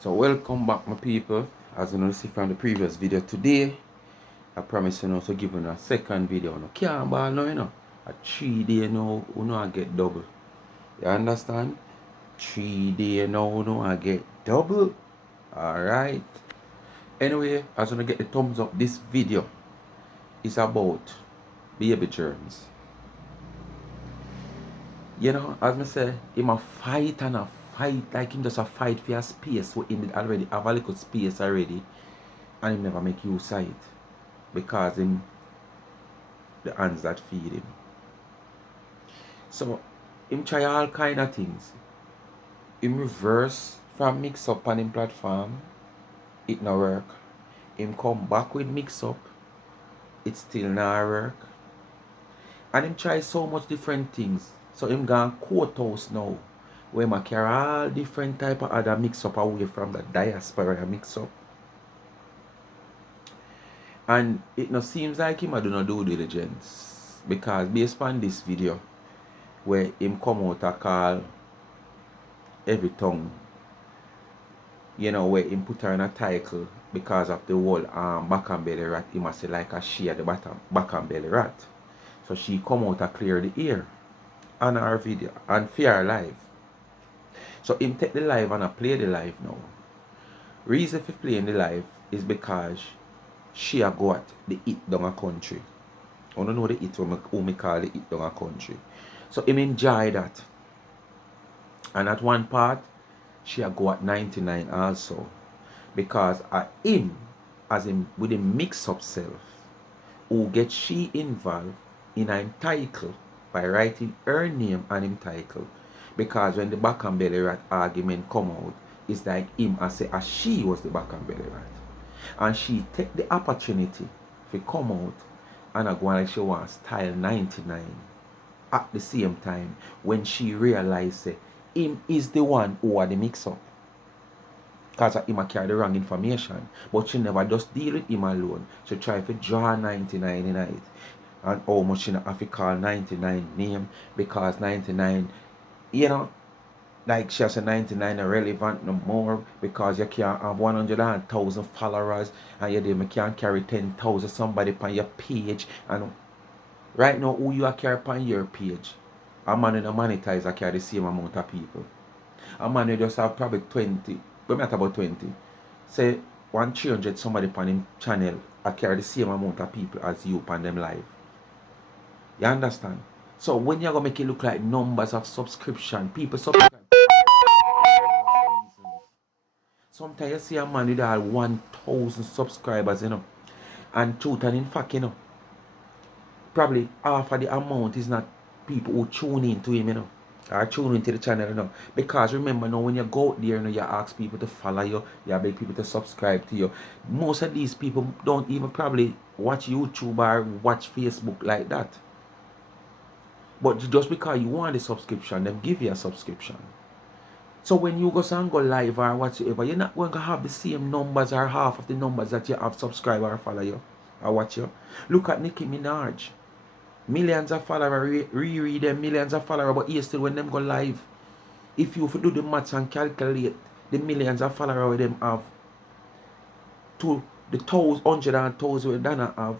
So welcome back my people. As you know see from the previous video today, I promise you know to give you a second video. No can't ball now, you know. A 3 day now, you know I get double. You understand? 3 day now, you know I get double. Alright. Anyway, as you know get the thumbs up, this video is about baby germs. You know, as I say, him a fight and a fight like him just a fight for a space where him already have a little space already and him never make use of it. Because him the hands that feed him. So him try all kind of things. Him reverse from mix up on him platform, it no work. Him come back with mix up, it still not work. And him try so much different things. So him gone courthouse now, where him carry all different type of other mix up away from the diaspora mix up. And it no seems like him I do not do diligence. Because based on this video, where him come out a call every tongue, you know, where him put her in a title because of the whole back and belly rat, he must say like a she at the bottom back and belly rat. So she come out to clear the air on our video and fear live. So him take the live and I play the live now. Reason for playing the live is because she a got the it down a country. I don't know the it who me call the it down a country. So him enjoy that. And at one part, she a go at 99 also. Because at him, as him with him mix up self, who get she involved in a title by writing her name on him title. Because when the back and belly rat argument come out, it's like him as say as she was the back and belly rat. And she take the opportunity to come out and I go like she wants style 99 at the same time when she realized that him is the one who had the mix up. Because him carry the wrong information. But she never just deal with him alone. She try to draw 99 in it. And how much she have to call 99 name because 99, you know, like she has a 99 irrelevant no more because you can't have 100,000 followers and you can't carry 10,000 somebody on your page. And right now, who you are carry on your page? A man in a monetizer carry the same amount of people. A man who just have probably 20, we not about 20. Say 1,300 somebody on him channel I carry the same amount of people as you on them live. You understand? So when you're gonna make it look like numbers of subscription, people subscribe. Sometimes you see a man with all 1,000 subscribers, you know. And truth and in fact, you know, probably half of the amount is not people who tune in to him, you know. Or tune into the channel, you know. Because remember now when you go out there, you know, you ask people to follow you, you beg people to subscribe to you. Most of these people don't even probably watch YouTube or watch Facebook like that. But just because you want a subscription, them give you a subscription. So when you go and go live or whatsoever, you're not going to have the same numbers or half of the numbers that you have subscribe or follow you or watch you. Look at Nicki Minaj. Millions of followers, reread them, millions of followers, but you still when them go live. If you do the maths and calculate the millions of followers them have to the hundred and thousand we Dana have,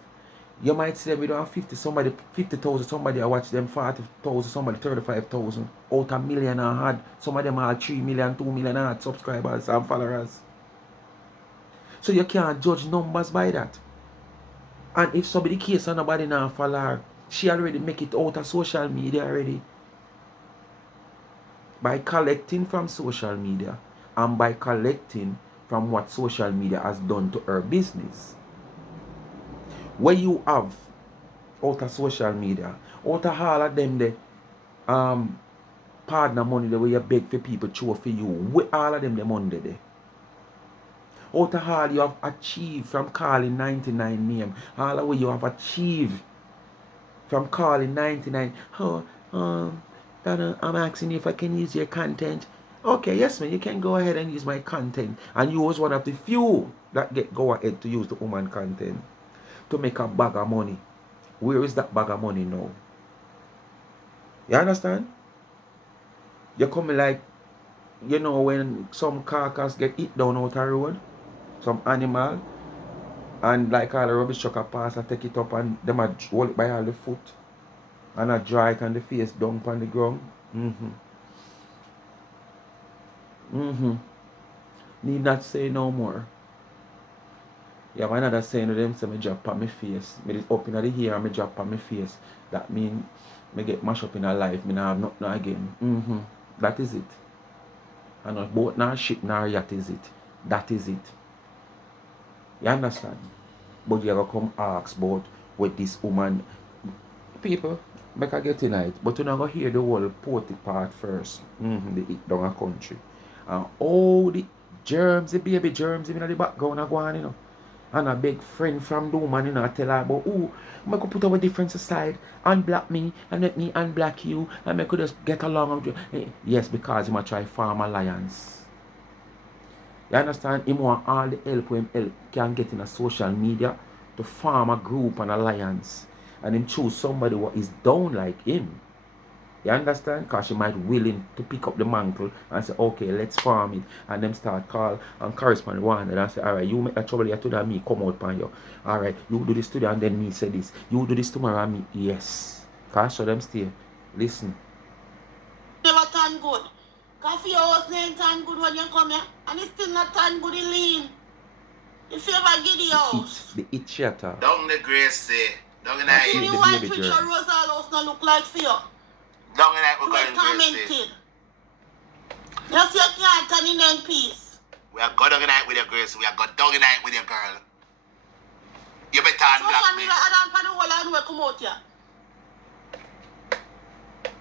you might say we don't have 50,000, somebody I watch them 40,000, somebody 35,000. Out a million I had, some of them are 3 million, 2 million I had subscribers and followers. So you can't judge numbers by that. And if somebody case and nobody now follow her, she already make it out of social media already. By collecting from social media and by collecting from what social media has done to her business. Where you have out of social media, out of all of them the partner money the way you beg for people throw for you, with all of them the money there. Out of all you have achieved from calling 99 name, all of what you have achieved from calling 99. Oh, Donna, I'm asking you if I can use your content. Okay, yes man, you can go ahead and use my content. And you was one of the few that go ahead to use the woman content to make a bag of money. Where is that bag of money now? You understand? You're coming like you know when some carcass get hit down out the road, some animal, and like all the rubbish truck a pass and take it up and them a hold it by all the foot and a dry it and the face down on the ground. Mm-hmm. Mm-hmm. Need not say no more. Yeah, but another saying to them say me drop on my face. Me just up in the hair and me drop on my face. That mean me get mashed up in a life, me not have nothing again. Mm-hmm. That is it. And not boat nor ship nor yacht is it. That is it. You understand? But you gotta come ask about with this woman. People, make I get tonight. But you're not gonna hear the whole potty part first. Mm-hmm. The eat down a country. And all the germs, the baby germs in the background are going, you know. And a big friend from the woman, you know, tell her about, oh, I could put our difference aside, unblock me, and let me unblock you, and I could just get along with you. Yes, because he might try farm alliance. You understand? He want all the help him help can get in a social media to form a group and alliance. And him choose somebody what is down like him. You understand? Because she might willing to pick up the mantle and say, okay, let's farm it. And them start call and correspond one and say, all right, you make that trouble here today and me come out upon you. All right, you do this today and then me say this. You do this tomorrow and me. Yes. Because show them stay. Listen. Never turn good. Coffee house name turn good when you come here. And it's still not turn good in lean. You feel about Giddy house. The it shatter. Down the grace, down in the you the white picture Rosal house not look like for you. Down in that we're going commented. Just you can't turn in peace. We are going down in with your grace. We are going down in with your girl. You better unblock me. I don't find the whole and we come out here.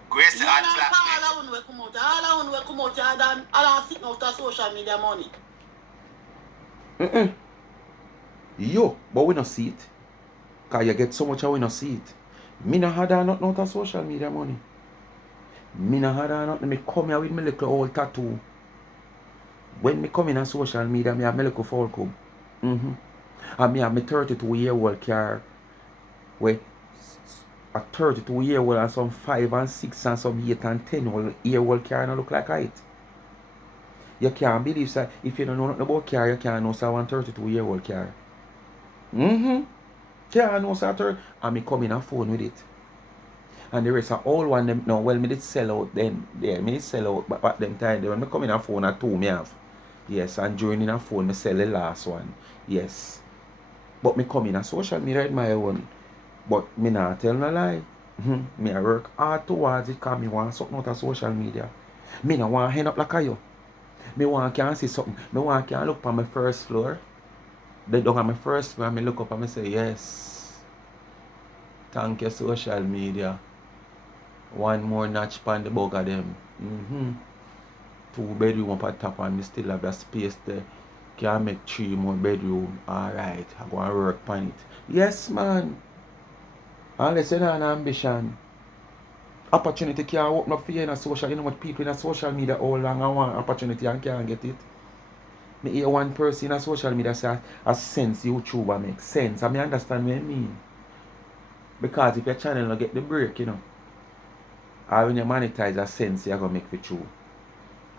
Grace unblock me. All I come out here. I don't sit out of social media money. Yo, but we not see it. Because you get so much and we not see it. Me not had nothing out of social media money. Me not had nothing. Me come here with my little old tattoo. When me come in on social media, me have my little fall club. And me have my 32-year-old car. Where a 32-year-old and some 5 and 6 and some 8 and 10-year-old car and look like it. You can't believe, sir, if you don't know nothing about car, you can't know, sir, one 32-year-old car. Can't know, sir, and me come in a phone with it. And the rest of all one them now, well, me did sell out then. Yeah, me did sell out but at them time. When me come in a phone at 2 me have. Yes, and during in a phone me sell the last one. Yes. But me come in a social media with my own. But me not tell no lie. Me I work hard towards it because me want something out of social media. Me not want to end up like you. Me want can see something. Me want can look on my first floor. They down on my first floor and me look up and me say, yes. Thank you, social media. One more notch on the bug of them. 2 bedroom up at top and me still have that space there. Can make 3 more bedroom. Alright, I go and work on it. Yes, man. Unless you have an ambition. Opportunity can open up for you in a social. You know what people in a social media all long and want opportunity and can't get it. Me hear one person in a social media say a sense YouTuber make sense. I understand what I mean. Because if your channel not get the break, you know. Or when you monetize a sense you're going to make for true.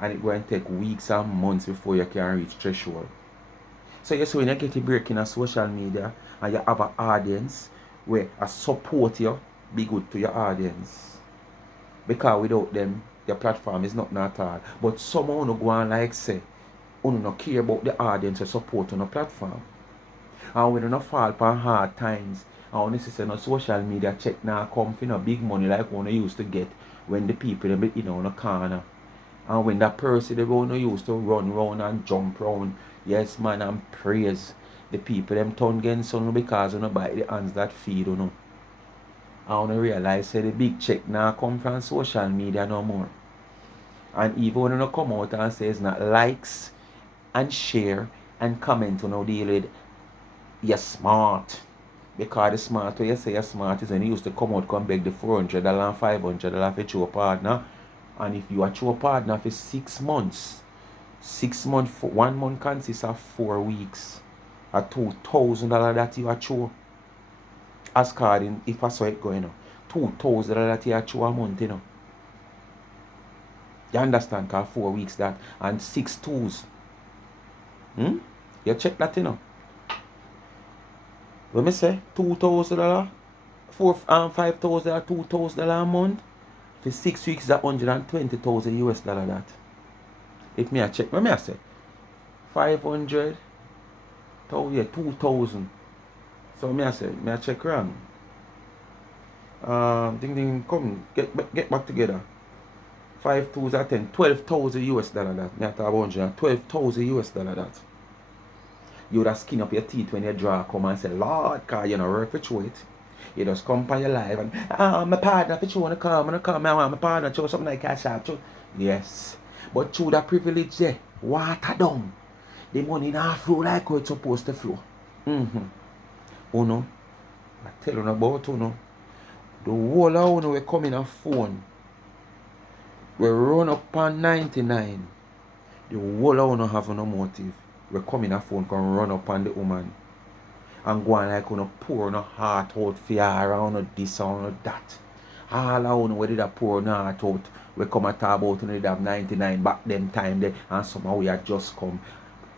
And it's going to take weeks and months before you can reach threshold. So you see when you get a break in a social media and you have an audience where I support you, be good to your audience. Because without them, your platform is not at all. But someone who go on like say, who don't care about the audience or support on a platform. And when you don't fall upon hard times, and when you say no social media check now come for no big money like one you used to get when the people they be on a corner. And when that person they one used to run round and jump round, yes man, and praise the people them turn against you because you know by the hands that feed you know. And when you realize say the big check now come from social media no more. And even when you come out and say it's not likes and share and comment on how deal with you're smart. Because the smart way you say you're smart is when you used to come out come beg the $400 and $500 for your partner. And if you are your partner for 6 months, 6 months, 1 month consists of 4 weeks. A $2,000 that you are true. As according if I saw it going on. $2,000 that you are true a month, you know. You understand? Cause 4 weeks that and 6 twos. You check that, you know. What me say? $2,000, $5,000, $2,000 a month. For 6 weeks, that $120,000 that. If me I check, what me I say? 500, yeah, 2,000. So me I say, me I check wrong. Ding, come, get back together. 5 twos are 10, $12,000 that. Me I talk about $12,000 that. You would have skin up your teeth when your draw come and say, Lord, cause you know work for through it. You just come by your life and my partner if you wanna come, I want my partner, show something like cash out. Yes. But through that privilege there, water down. The money not flow like how it's supposed to flow. Uno, I tell you about Uno. The whole of Uno we come in a phone. We run up on 99. The whole of Uno have no motive. We come in a phone can run up on the woman. And go on like pour no heart out for her or this or that. All I want we did a pour no heart out. We come and talk about we did have 99 back them time there and somehow we had just come.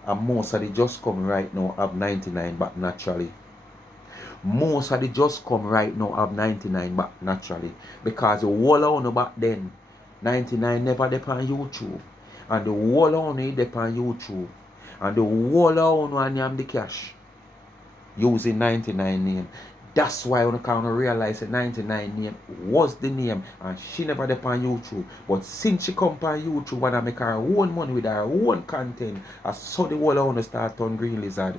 And most of the just come right now have 99 back naturally. Most of the just come right now have 99 back naturally. Because the whole of back then 99 never depend on YouTube. And the whole of depend on YouTube. And the whole of and the cash. Using 99 name. That's why I can't realize that 99 name was the name and she never depend on YouTube. But since she come on YouTube and I make her own money with her own content, I saw the whole of start on Green Lizard.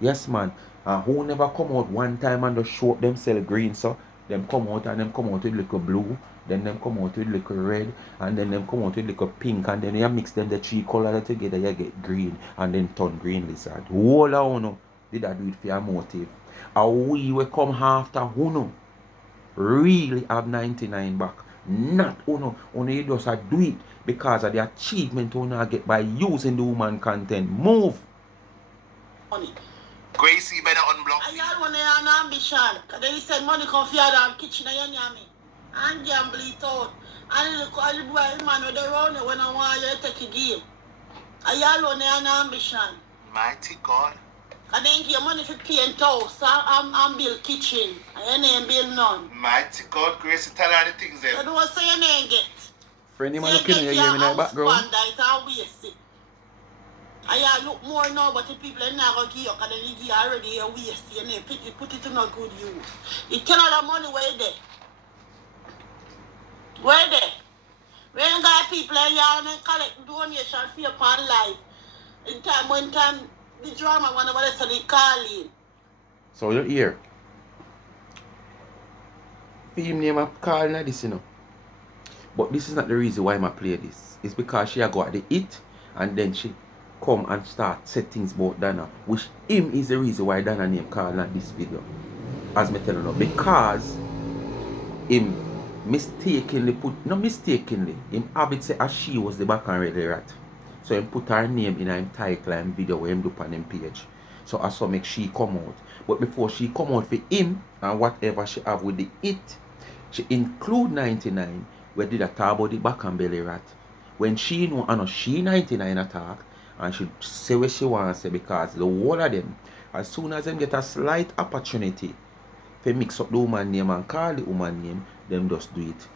Yes man. And who never come out one time and just show up themselves green, so them come out and them come out with little blue, then them come out with little red, and then them come out with little pink, and then you mix them the 3 colors together, you get green, and then turn Green Lizard. Whole of Uno did I do it for your motive. And we will come after Uno really have 99 back. Not Uno. Uno you just do it because of the achievement Uno get by using the woman content. Move. Money. Gracie better unblock. I had one an ambition. Because then he said money come for your kitchen and you me. And gamble it out. And the boy man with the round when I want you to take a game. I had one an ambition. Mighty God. And then give money for paint house and build kitchen. And your name build none. Mighty God, Gracie, tell her the things there. You don't say your name get. Friend, you looking at you hear me in the background? I look more now, but the people are not going to give you because they give you already a waste. You know, put it to no good use. You cannot have money where there. Where there? We ain't got people in here and collect donation for your pan life. In time, when time, the drama, whenever they say they call in. So you're here. Film name of calling at this, you know. But this is not the reason why I play this. It's because she got the hit and then she come and start set things about Dana, which him is the reason why Dana name called at this video. As me telling you, because him mistakenly him have it say as she was the back and ready rat. So him put her name in her title and video where him do on him page. So I saw make she come out. But before she come out for him and whatever she have with the it, she include 99 where did a talk about the back and belly rat. When she know I know she 99 attack and she say what she want to say because the whole of them, as soon as them get a slight opportunity to mix up the woman name and call the woman name, them just do it.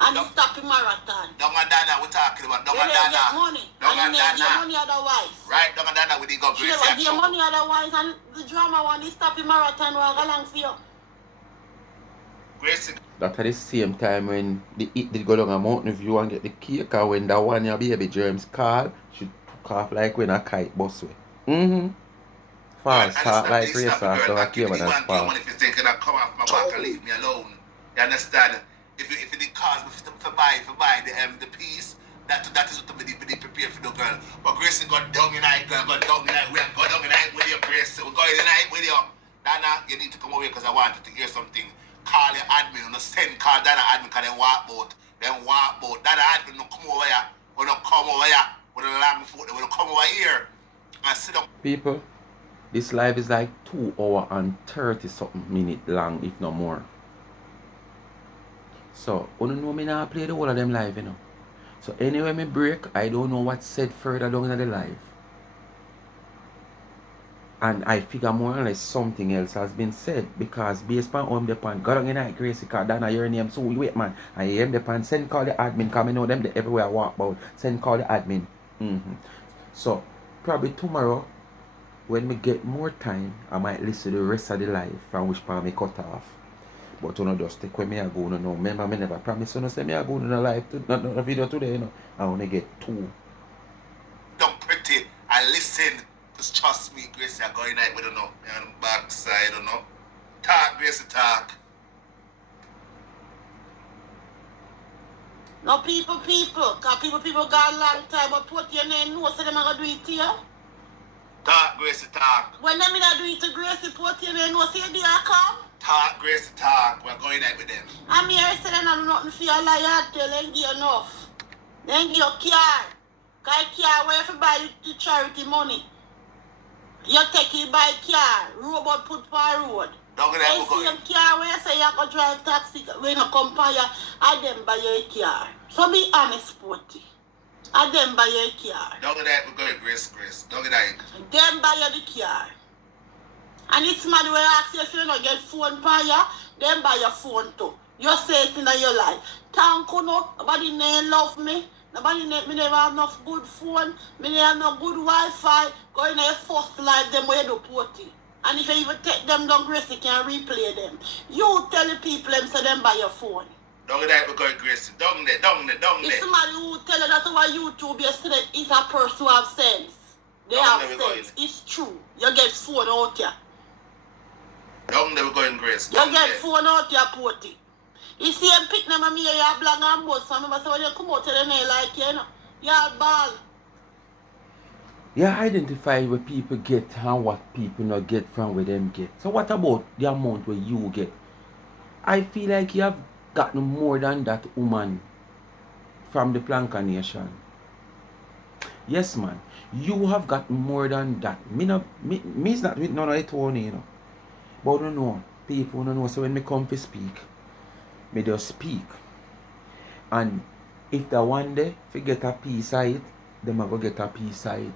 And you stop the marathon. Don't Dana, we're talking about. Don't Dana. Dana. Money. Don't and you Dana. get money otherwise. Right, don't Dana, we didn't go She Gracie. never get money otherwise and the drama one, they stop the marathon walk along for you. Gracie. That at the same time when the it did go down a Mountain View and get the cake, and when that one your baby germs call, she took off like when a kite bus way. Fast, start like race after a came and that's fast. Money if you come off my back and leave me alone. You understand? If it did cause me to buy the piece, that is what we prepare for the girl. But Gracie got down tonight, girl, got down tonight. We go down tonight with you, Gracie. We're going tonight with you. Dana, you need to come over here because I wanted to hear something. Call your admin, no send call Dana admin because they walk boat. Dana admin no come over here. We don't come over here. We don't long foot. We don't come over here and sit up. People, this live is like 2 hours and 30 something minutes long, if not more. So, you know me now play the whole of them live, you know. So anyway me break, I don't know what's said further down in the live. And I figure more or less something else has been said because based on the pan, got on in night Gracie cause Dana your name. So we wait man. I am the pan, send call the admin, cause I know them everywhere I walk about. Send call the admin. So probably tomorrow when me get more time, I might listen to the rest of the live from which part me cut off. But you know just take where me I go no. Remember me never promise you no say me I go to the live not a video today, you know. I wanna get 2. Don't pretty. I listen. Just trust me, Gracie, I'm going out with you know. On the backside, you know. Talk, Gracie, talk. No people. Cause people got a long time, but put your name no, so them are gonna do it to you. Talk, Gracie, talk. When them not do it to Gracie, put your name no, so you come. Talk, Gracie, talk. We're going out with them. I'm here saying I do nothing for your liar till they give you enough. Then give you car. Cause car where if you buy the charity money. You take it by car, robot put for road. Don't get that. They same car where you say you go drive taxi when you come for you, I them buy your car. So be honest, Sporty. I them buy your car. Don't get that, we're going Grace. Don't get that. Them buy you the car. And it's mad where I ask you if you don't get phone for you, them buy your phone too. You say it in your life. Thank you, nobody love me. Nobody me never have enough good phone. Me never have no good Wi-Fi. Go in your first life, them where you do potty. And if you even take them down, Grace, you can replay them. You tell the people them so them buy your phone. Don't get that, we're going Grace. Don't there. If somebody who tell you that over YouTube yesterday is a person who have sense. They have sense. It's true. You get phone out here. Don't there, we're going Grace. You get phone out here, potty. You see him pick them and me, you have black and both. So I say when you come out to the nail like you know, you're ball. You identify what people get and what people not get from where them get. So what about the amount where you get? I feel like you have gotten more than that woman from the Planka Nation. Yes man, you have gotten more than that. Me's not with none of it only, you know. But don't know, people don't know. So when me come to speak, me just speak. And if the one day forget a piece of it, them a go get a piece of it.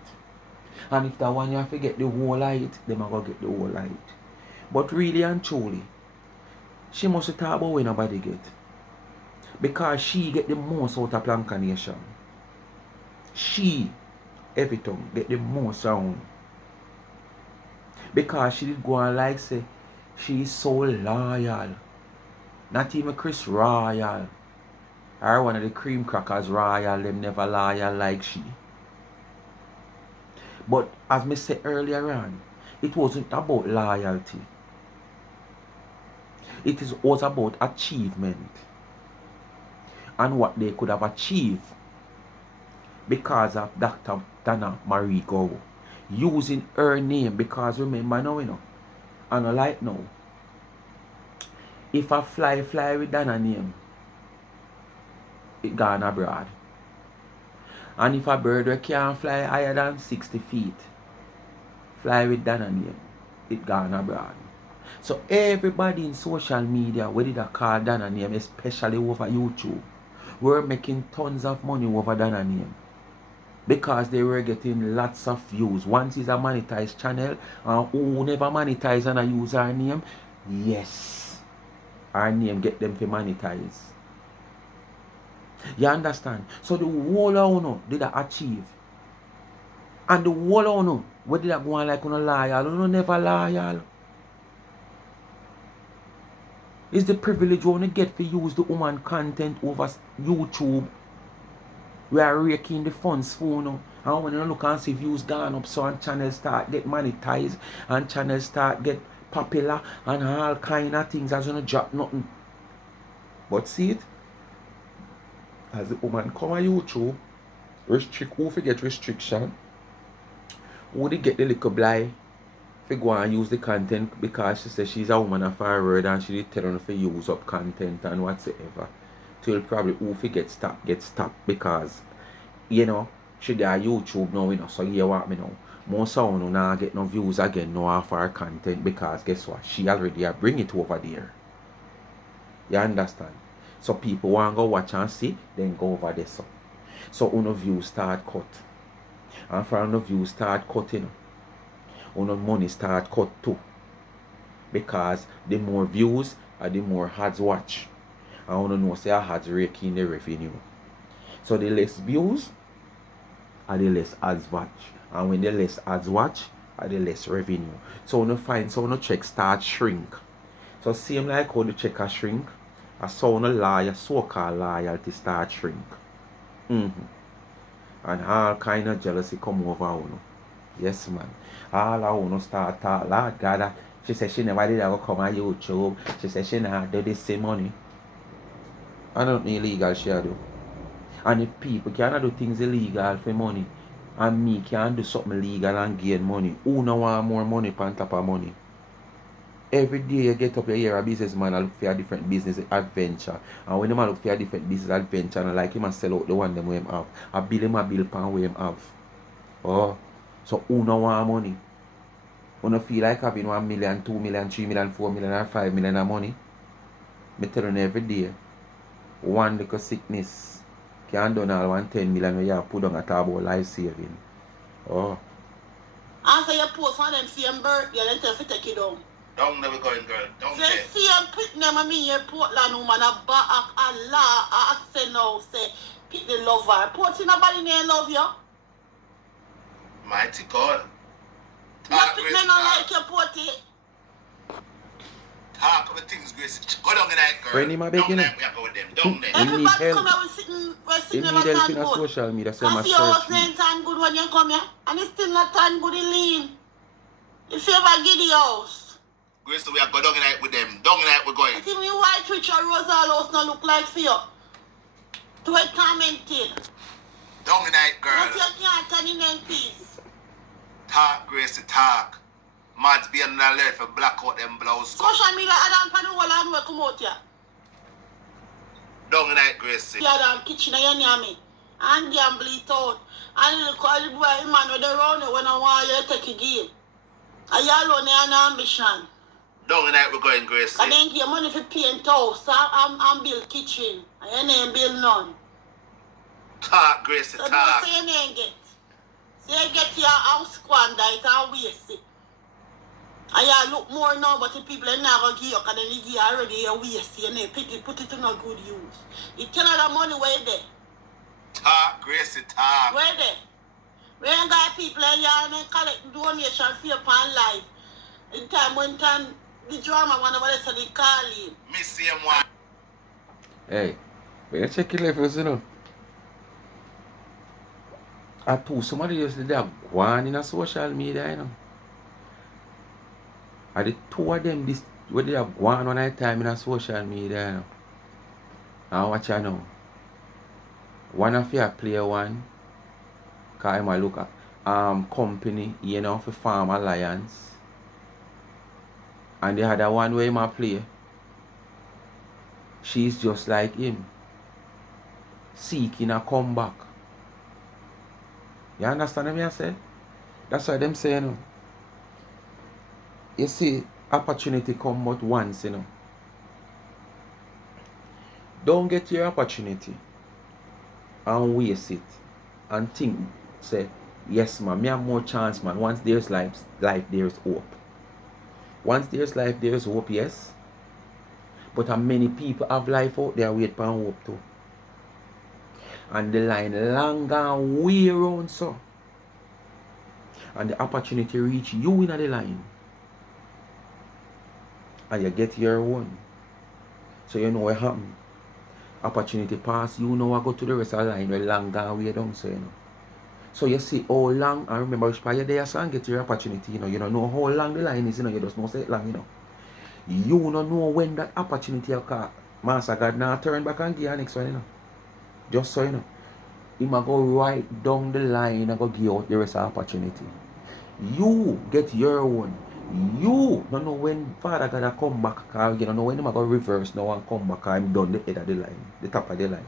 And if the one you forget the whole of it, them a go get the whole of it. But really and truly, she must talk about when nobody get. Because she get the most out of Planka Nation. She, every time, get the most sound. Because she did go on like say, she is so loyal. Not even Chris Royal. Or one of the cream crackers Royal, them never loyal like she. But as me said earlier on, it wasn't about loyalty. It was about achievement. And what they could have achieved because of Dr. Dana Marie Gow. Using her name because remember now, you know, and like now, if I fly with Dana name, it gone abroad. And if a bird can't fly higher than 60 feet, fly with Dana name, it gone abroad. So everybody in social media, whether they call Dana name, especially over YouTube, were making tons of money over Dana name. Because they were getting lots of views. Once it's a monetized channel, who never monetize and I use our name, yes, our name get them to monetize. You understand? So the whole of you did I achieve. And the whole of you, what did I go on like on a loyal? You never loyal. It's the privilege you want to get to use the woman content over YouTube. We are raking the funds for you. And when you look and see views gone up, so and channels start get monetized and channels start get popular and all kind of things as you don't drop nothing. But see it? As the woman come on YouTube, who forget restriction, who they get the little blind to go and use the content because she says she's a woman of her word and she did tell her to use up content and whatsoever. Till probably who forget get stopped because you know she there YouTube now, you know, so you want me know. Most of you now get no views again no off her content because guess what? She already bring it over there. You understand? So people want to go watch and see, then go over there. So uno views start cut. And for uno views start cutting, uno money start cut too. Because the more views and the more ads watch. And uno know say ads rake in the revenue. So the less views and the less ads watch. And when the less ads watch, and the less revenue. So uno find so uno check start shrink. So same like how the check a shrink, a so so-called loyalty start shrink. And all kind of jealousy come over uno. Yes man. All of uno start talk, Lord God, she said she never did ever come on YouTube. She said she never do this same money. I don't know illegal she do. And if people cannot do things illegal for money, and me can do something legal and gain money, who no want more money on top of money? Every day you get up, you hear a businessman and look for a different business adventure. And when him look for a different business adventure, and like him and sell out the one them we him have, I bill him a bill pan we him have. Oh, so who no want money? Who no feel like having 1 million, 2 million, 3 million, 4 million, or 5 million of money? Me tell you every day, one little sickness can done all 110 million when you have put on a talk about life saving. Oh. After you post one of them same birthday, then tell you to take it down. Down there we going, girl. Down So there. you see them pick them, I mean, you Portland woman, a law, I say no, say, pick the lover. Porty, nobody near love you. Mighty God. You Talk, pick Grace, them not talk. like your Porty. Talk of the things, Grace. Go down in that, girl. Friend him a beg, Down you know. there, we are going with them. Down there. Him need Everybody help. come here, we're sitting Him never need help turn in a good. social media, so I Cause must your house search me. ain't turn good when you come here. And it's still not turn good in lean. If you ever get the house. Grace, we are going down in that with them. Down in that we're going. I think me white Richard Rosal house not look like for you. To a tormented. Down in that, But girl. you can't turn in them peace. Talk, Grace, talk. Mads be on the alert for black out them blouse. Social media, I don't know what I'm going to come out here. Down in that, Grace. You are kitchen and you near me. And gamble it out. And you call the boy, man, with the round when I want you to take a game. And you alone have an ambition. Down in that we're going, Grace. And then give money for paint house and build kitchen. And your name build none. Talk, Grace, So don't talk. say your name get. So you get your house squander it and waste it. And you look more now, but the people are not going to give you, because then you give you already your waste. You know, put it to no good use. You cannot have money where there. Talk, Grace, talk. Where there? We ain't got people and you collect donation for your pan life. In time when the drama whenever they say they call him. Me see him one. Hey, when you check your levels, you know. At two, somebody just did that go on in a social media, you know. And the two of them, this where they have gone one at a time in a social media, you know. And watch you know. One of you play one, cause I might look at company, you know, for Farm Alliance. And the other one where he might play, she's just like him. Seeking a comeback. You understand what I say? That's why them say, you know. You see, opportunity come but once, you know. Don't get your opportunity and waste it and think, say, yes man, me have more chance man. Once there's life there's hope. Once there's life there's hope, yes. But many people have life out there wait for hope too. And the line long and way around so. And the opportunity reach you in the line. And you get your one. So you know what happen. Opportunity pass, you know I go to the rest of the line where long and way down so you know. So you see how long, and remember which part you're there so and get your opportunity, you know. You don't know how long the line is, you know, you just know say it long, you know. You don't know when that opportunity occur. Master God now turn back and give you next one, you know. Just so you know. He might go right down the line and go give out the rest of the opportunity. You get your one. You don't know when Father God come back, or you don't know when he might go reverse now and come back, I'm done the head of the line, the top of the line.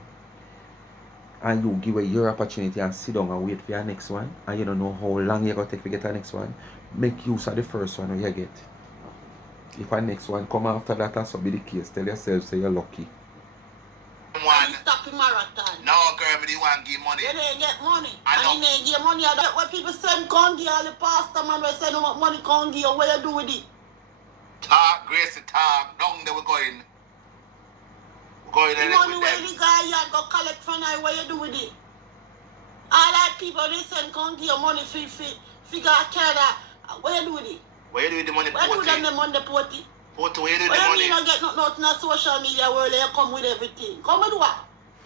And you give away your opportunity and sit down and wait for your next one, and you don't know how long you're going to take to get the next one. Make use of the first one you get. If the next one come after that, that's will be the case. Tell yourself say you're lucky. happy marathon. No, girl, me the one give money. You didn't get money. I know. And you didn't get money. When people send Congi, all the pastor man will send them money Congi, or what you do with it? Talk, Gracie, talk. Down there we're going. We're going The in money with where them. the guy you go collect from now, what you do with it? All that people, they send Congi your money figure care that. What you do with it? What you do with the money, What you do with Porty? them on the potty? Porty, what you do with What the you money? mean you get nothing on social media world, you come with everything? Come with what?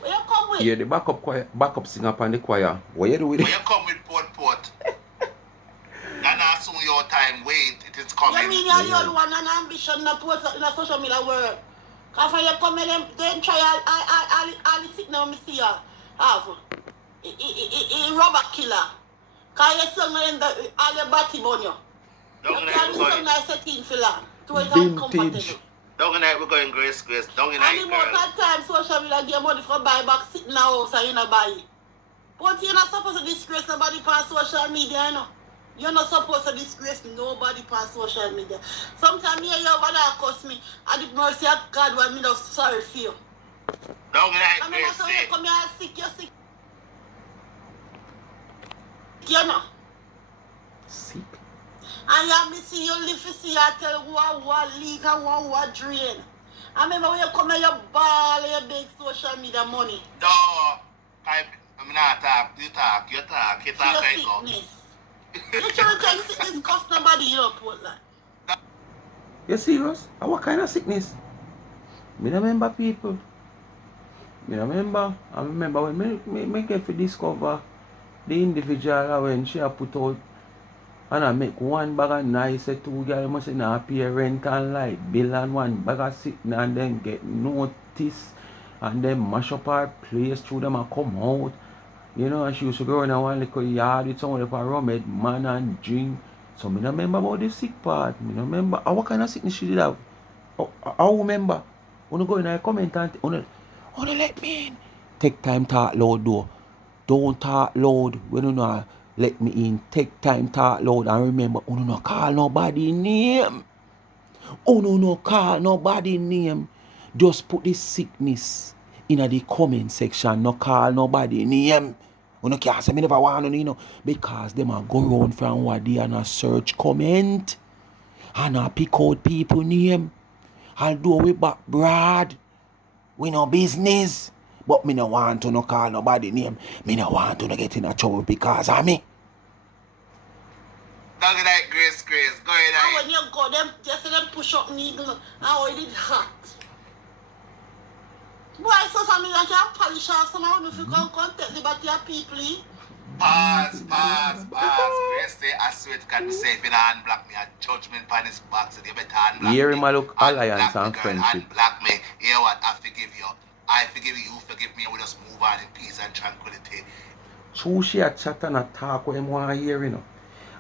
Where you come with? Yeah, the backup singer up on the choir. What you do with When it? you come with Port. Then as soon your time, wait, it is coming. You mean you're the only one and ambition in a social media world? Because when you come in, then try all the signal me see you have. Robber killer. Because you sung all your body on you. Down You the can't night we're sing going. like 13 for long. So it's Vintage. uncomfortable. Down the night we're going, Grace. Down the And night, the most girl. of the time, social media give money for buy back sitting in a house and you not buy it. But you're not supposed to disgrace nobody on social media, you know. You're not supposed to disgrace nobody on social media. Sometimes me and you over there cuss me. At the mercy of God when me not sorry for you. Down the night, I mean, Grace. so you come here sick, you're sick. You know. Sick. And you have me see you live to see you tell who leak and who drain. I remember when you come here, you ball your big social media money. No, I'm not talk. You talk. For right your now. sickness. You can't tell sickness cost nobody, you know, Portland. You serious? And what kind of sickness? Me no remember people. Me no remember. I remember when me get to discover the individual when she a put out and I make one bag of nice, two girl must not pay rent and light bill and one bag of sitting and then get notice and then mash up her place through them and come out. You know, and she used to go in a one little yard with someone for rum, man and drink. So me no remember about the sick part. Me no remember. What kind of sickness she did have? I remember. Wanna go in a comment and wanna let me in. Take time talk loud though. Don't talk loud when you know let me in. Take time talk loud and remember, no call nobody name. No call nobody name. Just put the sickness in the comment section. No call nobody name. No can't say me never want to, you know, because them a go round from what they and a search comment and a pick out people name. Although we back broad, we no business. But me no want to no call nobody name. Me no want to no get in a trouble because of me. Down the night, Grace. Go And ahead. when you go, them just them push up needle and how it did hot. Boy, social media can polish off someone if you can't contact about your people. Pause. Grace say, I swear to God, me say if you don't unblock me, a judgment on this box, you better unblock me. Here him a look alliance Unblock me, and girl, friendship. Unblock me. You know what? I forgive you. I forgive you. You forgive me. We just move on in peace and tranquility. True, she a chat and a talk what him want to hear, you know.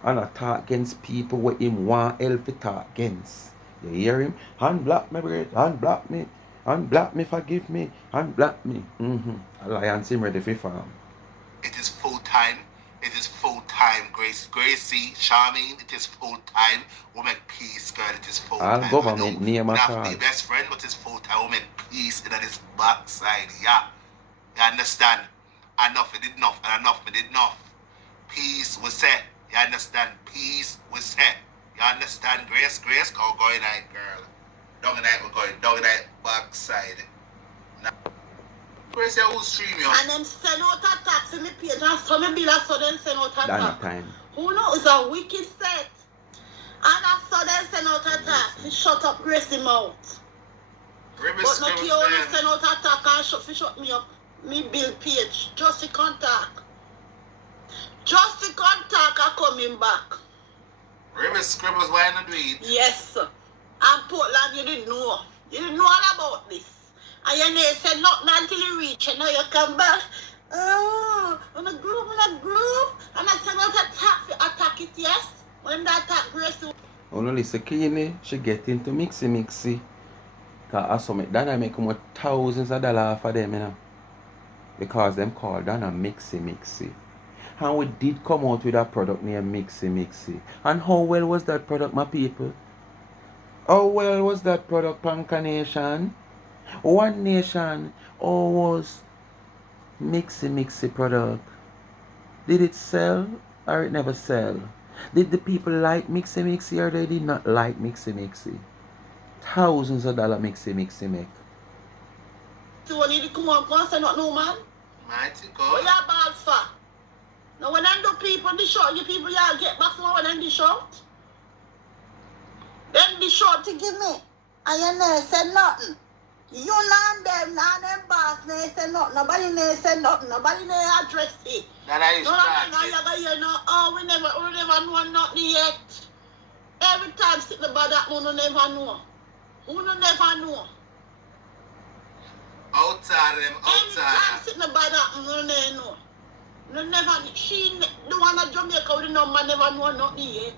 And a talk against people what him want help to talk against. You hear him? Unblock me, bro. Unblock me. Unblock me, forgive me. Unblock me. Alliance him ready for farm. It is full time. It is full time, Gracie, Charmaine. It is full time. We make peace, girl. It is full All time. government name we a have call. to be best friend, but it's full time. We make peace in this backside. Yeah, you understand? Enough, it did enough, and enough, it did enough. Peace was set. You understand? Peace was set. You understand? Grace, go night, girl. Dog night, we're going. Dog night, backside. Now, Grace, who stream you? And then send out attacks in the page and so maybe that's so then send out Dana attacks. time. Who knows? It's a wicked set. And that's so then send out attacks. He shut up Gracie mouth. But no key only send out attack and shut me up. Me build page. Just the contact. Just the contact are coming back. Rivers Scribbles, why not do it? Yes, sir. And Portland, you didn't know. You didn't know all about this. And you never said nothing until you reach and now you come back. Oh, on a group. And I said, not attack it, yes? When that attack Gracie. Listen, Kini, she get into mixy. Because I saw me, Dana make more thousands of dollars for them, you know. Because them call Dana mixy. And we did come out with a product named Mixy. And how well was that product, my people? How well was that product, Panka Nation? One Nation. How was Mixy product. Did it sell or it never sell? Did the people like Mixy or they did not like Mixy? Thousands of dollars Mixy make. So when you come on, come say not no man. Mighty What you God. bad for? Now when I do people the short, you people y'all get back from when I the short. Then the short to give me. And you never said nothing. You none them boss never said nothing. Nobody never said nothing. Nobody never address it. That I No, you know, oh, we never know nothing yet. Every time sit about that, we never know. We never know. Outside them, Anytime sitting about that, we never know. No, never. She, the one at Jamaica, we know, man, never know nothing yet.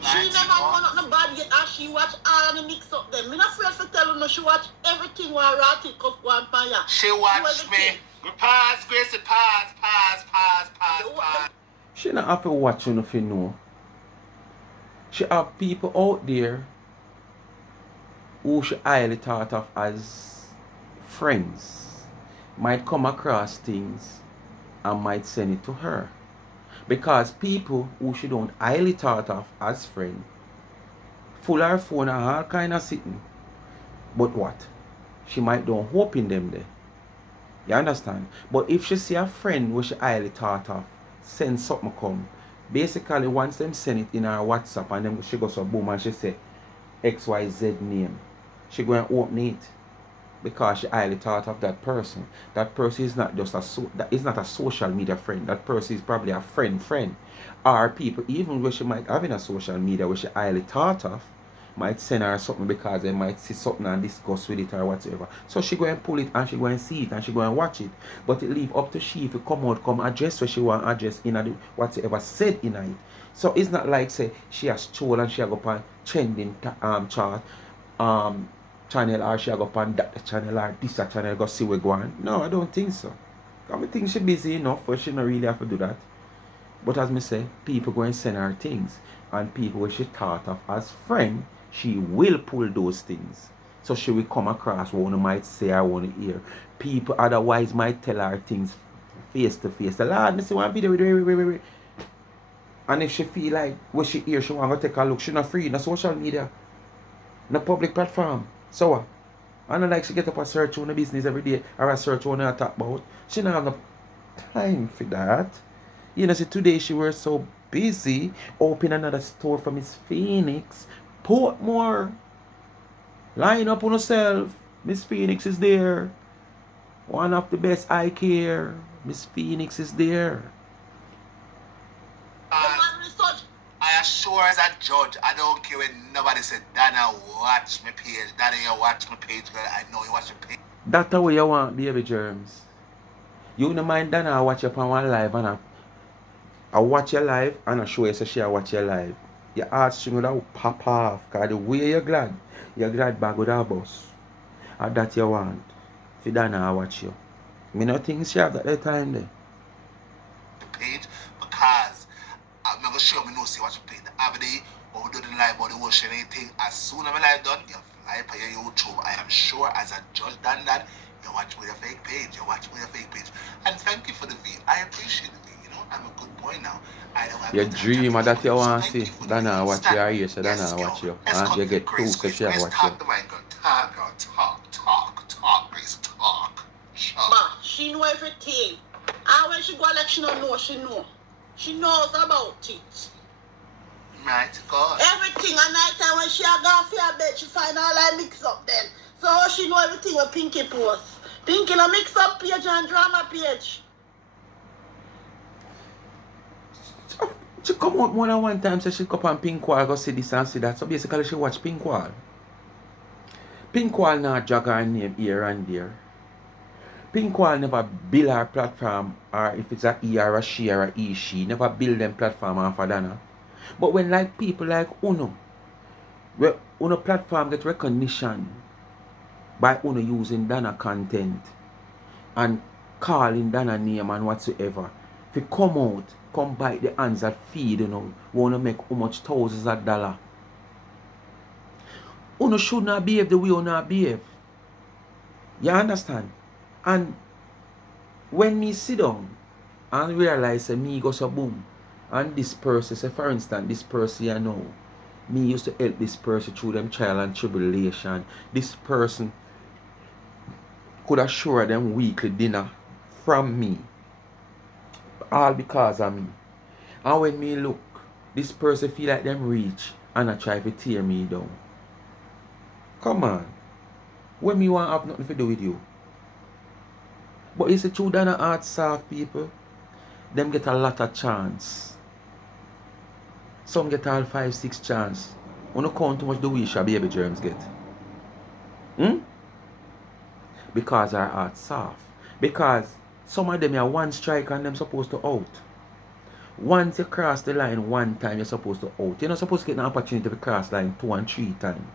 She never know nothing bad yet, and she watch all of the mix up them. I'm not afraid to tell her, no, she watch everything while Ratty come one fire. She watch me. Pause, Gracie, pause. She not have to watch you if you know. She have people out there who she highly thought of as friends might come across things and might send it to her. Because people who she don't highly thought of as friends full her phone and all kind of sitting. But what? She might don't hope in them there. You understand? But if she see a friend who she highly thought of send something come, basically once them send it in her WhatsApp and then she goes so boom and she say XYZ name, she go and open it because she highly thought of that person. That person is not just a social media friend. That person is probably a friend. Or people even where she might have in a social media where she highly thought of might send her something because they might see something and discuss with it or whatever. So she go and pull it and she go and see it and she go and watch it. But it leave up to she if it come address what she want address in a whatever said in it. So it's not like say she has stolen and she go up on trending chart channel or she go up on that channel or this channel go see where go on. No, I don't think so. I think she busy enough but she not really have to do that. But as me say, people go and send her things and people where she thought of as friend, she will pull those things. So she will come across what one might say or want to hear. People otherwise might tell her things face to face. The Lord, me see one video with and if she feel like what she hear, she want to take a look. She not free, no social media, no public platform. So what? I don't like she get up and search on the business every day or a search on her talk about. She don't have no time for that. You know, see today she was so busy open another store for Miss Phoenix. Portmore. Line up on herself. Miss Phoenix is there. One of the best eye care. Miss Phoenix is there. I assure as a judge, I don't care when nobody said, Dana, watch my page. Dana, you watch my page, girl. I know you watch my page. That's the way you want, baby germs. You don't mind Dana watch up on one live and I watch your live and I show you so she watch your live. Your heartstring will pop off because the way you're glad back with our boss. And that you want. If you don't watch you. Me not think she have that time there. The page because I'm not sure me know see what you played the other day or we do the live body wash anything. As soon as my live done, you fly by your YouTube. I am sure as a judge done that, you watch with a fake page. And thank you for the view. I appreciate the view. I'm a good boy now. I don't have your dream that you want to see. Dana watch you here, so Dana watch you. You get two so she watch you. Talk, Grace, talk. Ma, she know everything. And when she go like she don't know, she know. She knows about it. Right, God. Everything at night time when she a gone for her bed, she find all I mix up them. So she know everything with Pinky post. Pinky no mix up page and drama page. She come out more than one time, so she come up on Pinkwall, go see this and see that. So basically she watch Pinkwall. Pinkwall not drag her name here and there. Pinkwall never build her platform, or if it's a he or a she or a he, she never build them platform off of Dana. But when like people like Uno, where Uno platform get recognition by Uno using Dana content and calling Dana name and whatsoever, if you come bite the hands that feed, want to make how much thousands of dollars. Uno should not behave the way Uno behave. You understand? And When me sit down and realize that me go so boom, and this person, say for instance, this person you know, me used to help this person through them trial and tribulation. This person could assure them weekly dinner from me, all because of me. And when me look, this person feel like them reach and I try to tear me down. Come on. When me want have nothing to do with you. But it's the truth that the hard soft people, them get a lot of chance. Some get all 5-6 chance. When you count too much the wish a baby germs get. Because our heart soft. Because some of them are one strike and them supposed to out. Once you cross the line one time, you're supposed to out. You're not supposed to get an opportunity to cross line 2 and 3 times.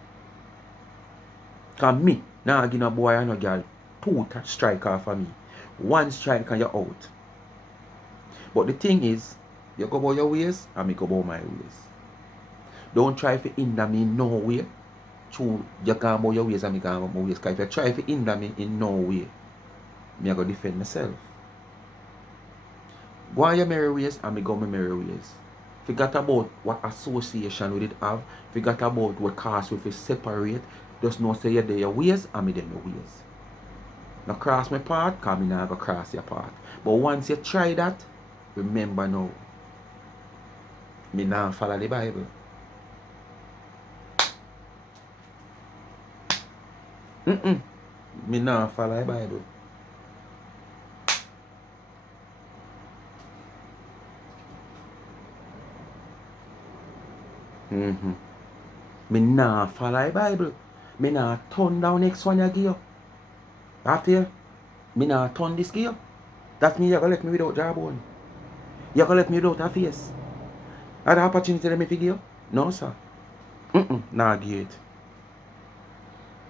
Because me, now I give a boy and a girl 2 strike off of me. 1 strike and you're out. But the thing is, you go about your ways and me go about my ways. Don't try to hinder me in no way. True, you go about your ways and me go about my ways. Because if you try to hinder me in no way, me I go defend myself. Go on your merry ways and me go my merry ways. Forget about what association with it have. Forget about what cause we separate. Just know say you're there your ways and me there my ways. Now cross my path, because me not go cross your path. But once you try that, remember now, me not follow the Bible. Me not follow the Bible. Me not follow the Bible. Me not turn down next one you give. After me not turn this give. That means you're going to let me without jawbone. You're going to let me without a face. Other opportunity let me figure? No, sir. Nah, give it.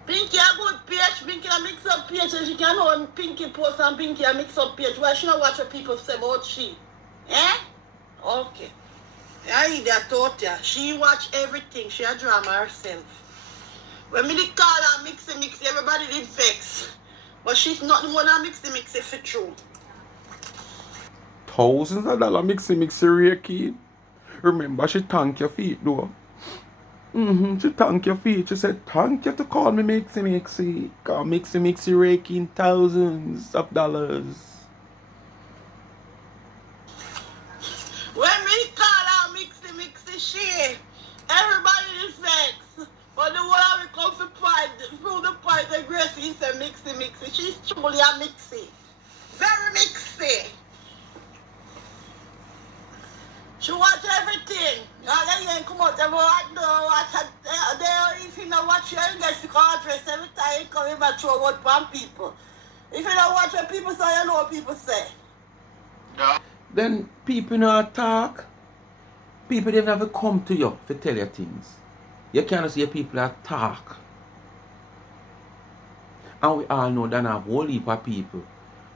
Pinky a good page, Pinky a mix up page, and she can own Pinky post and Pinky a mix up page. Why she not watch what people say about she? Eh? Okay. I hear that thought ya. She watch everything. She a drama herself. When me did call her mixy, everybody did vex. But she's not the one that mixy if it's true. Thousands of dollars mixy Reiki. Remember, she thank your feet though. She thank your feet. She said, thank you to call me mixy. Call mixy Reiki thousands of dollars. When me call her mixy, she, everybody is vex. But the one we come to fight, through the fight, the Gracie is a mixy. She's truly a mixy. Very mixy. She watch everything. You ain't come out there, if you don't watch you ain't get the address every time you come in and throw word from people. If you don't watch what people say, you know what people say. No. Then people not talk. People they never come to you to tell you things. You can't see people that talk. And we all know that a whole heap of people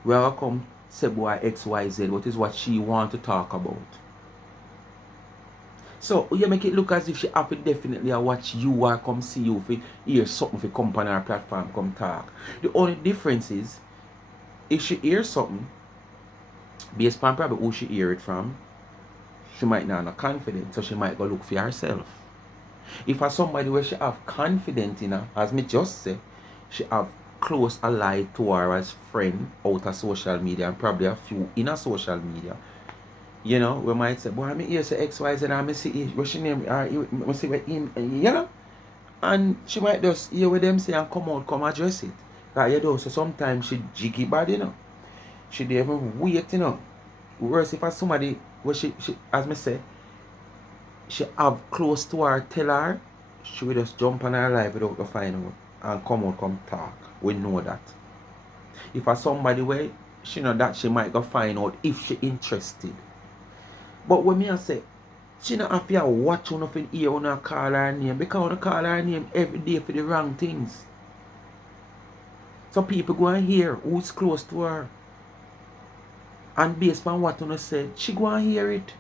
will come say boy XYZ, what is what she want to talk about. So you make it look as if she have to definitely watch you or come see you if hear something if you come on our platform, come talk. The only difference is if she hears something, based on probably who she hear it from, she might not have confidence, so she might go look for herself. If for somebody where she have confidence in her, as me just say, she have close ally to her as friend out of social media and probably a few in a social media. You know, we might say, boy, I hear say XYZ and I see what she name, or I see what him, you know? And she might just hear what them say and come out, come address it. Because you know, so sometimes she jiggy bad, you know. She dey even wait, you know. Worse if somebody, where she as me say, she have close to her, tell her, she will just jump on her life without to find out and come out, come talk. We know that. If for somebody where she know that she might go find out if she interested. But when me I say, she not have to watch you nothing hear when I call her name, because I call her name every day for the wrong things. So people go and hear who's close to her. And based on what you said, she go and hear it.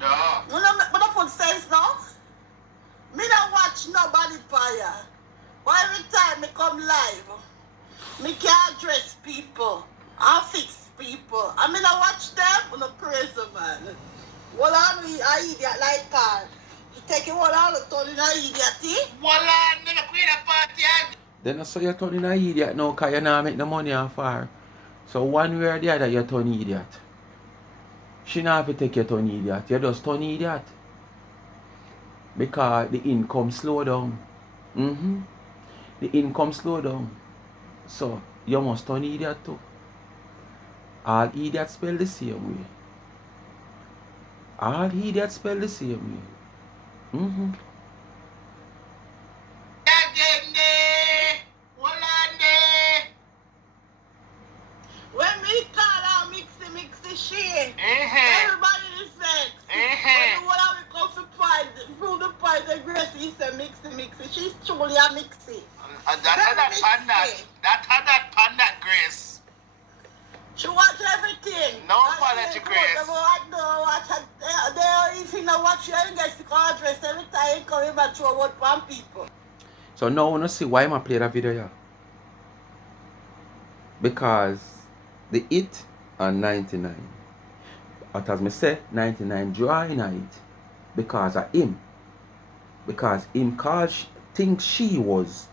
No. But I put sense now. Me don't watch nobody fire. But every time me come live, Me can't dress people. I fix people. I mean, I watch them on the crazy man. Well, I idiot like that. You take it all out of turn in an idiot, Voila, never create a party. Then I saw you turning an idiot now because you not make the money off her. So one way or the other, you turn idiot. She not have to take you turn idiot. You just turn idiot. Because the income slow down. The income slow down. So you must turn idiot too. All idiots spell the same way. All idiots spell the same way. When we call out mixy shit, everybody is sex. When the one we come to find, through the fight, the Gracie said mixy. She's truly a mixy. That panda, Grace. She watch everything. No apology, Grace. If you know what you ain't get to address every time you come back to a word from people. So now I want to see why I play that video here. Because the it and 99. But as me say, 99 drawing at it. Because of him. Because him thinks she was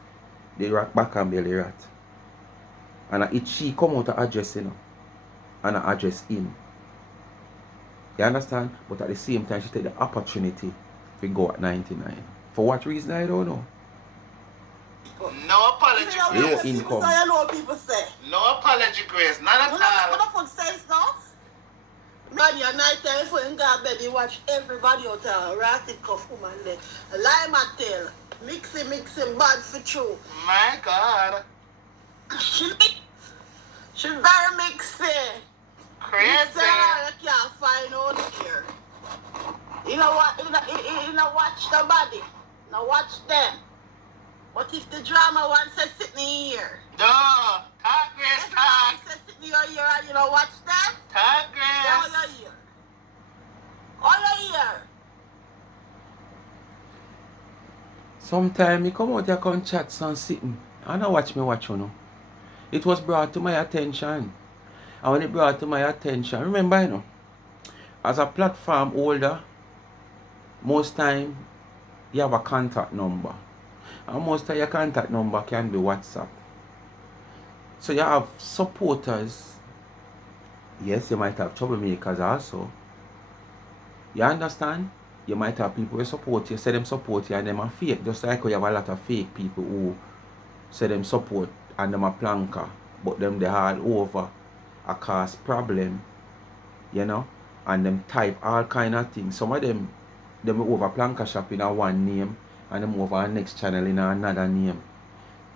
the rat back and belly rat. And it she come out to address him. And I address him. You understand? But at the same time she take the opportunity to go at 99. For what reason I don't know. No apology, Grace. Income. I know what people say. No apology, Grace. Not at all. What put sense now? Man, your night time before you go to bed, you watch everybody out there. Ratty cuff woman there. Lime and tail. Mixing bad for true. My God. She very mixing. Crazy. You can't find out here. You know what? You know watch the body. Now watch them. But if the drama one says sitting here. No. Talk, Grace, talk. Says sitting here, you know watch them. Talk, Grace. All your ear. Sometime me come out here come chat some sitting. I don't watch you know. It was brought to my attention. And when it brought to my attention, remember you know, as a platform holder, most time you have a contact number. And most of your contact number can be WhatsApp. So you have supporters. Yes, you might have troublemakers also. You understand? You might have people who support you, say them support you and them are fake. Just like you have a lot of fake people who say them support and them are planker. But them they all over a cause problem. You know? And them type all kind of things. Some of them over planker shop in a one name. And them over our next channel in another name.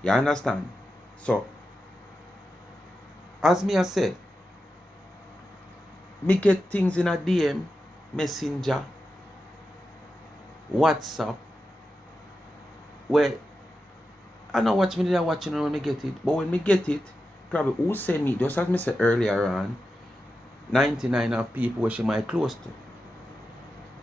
You understand? So, as me I say, me get things in a DM, Messenger, WhatsApp, where I know what me watching when me get it, but when me get it, probably who send me, just as me said earlier on, 99 of people where she might close to.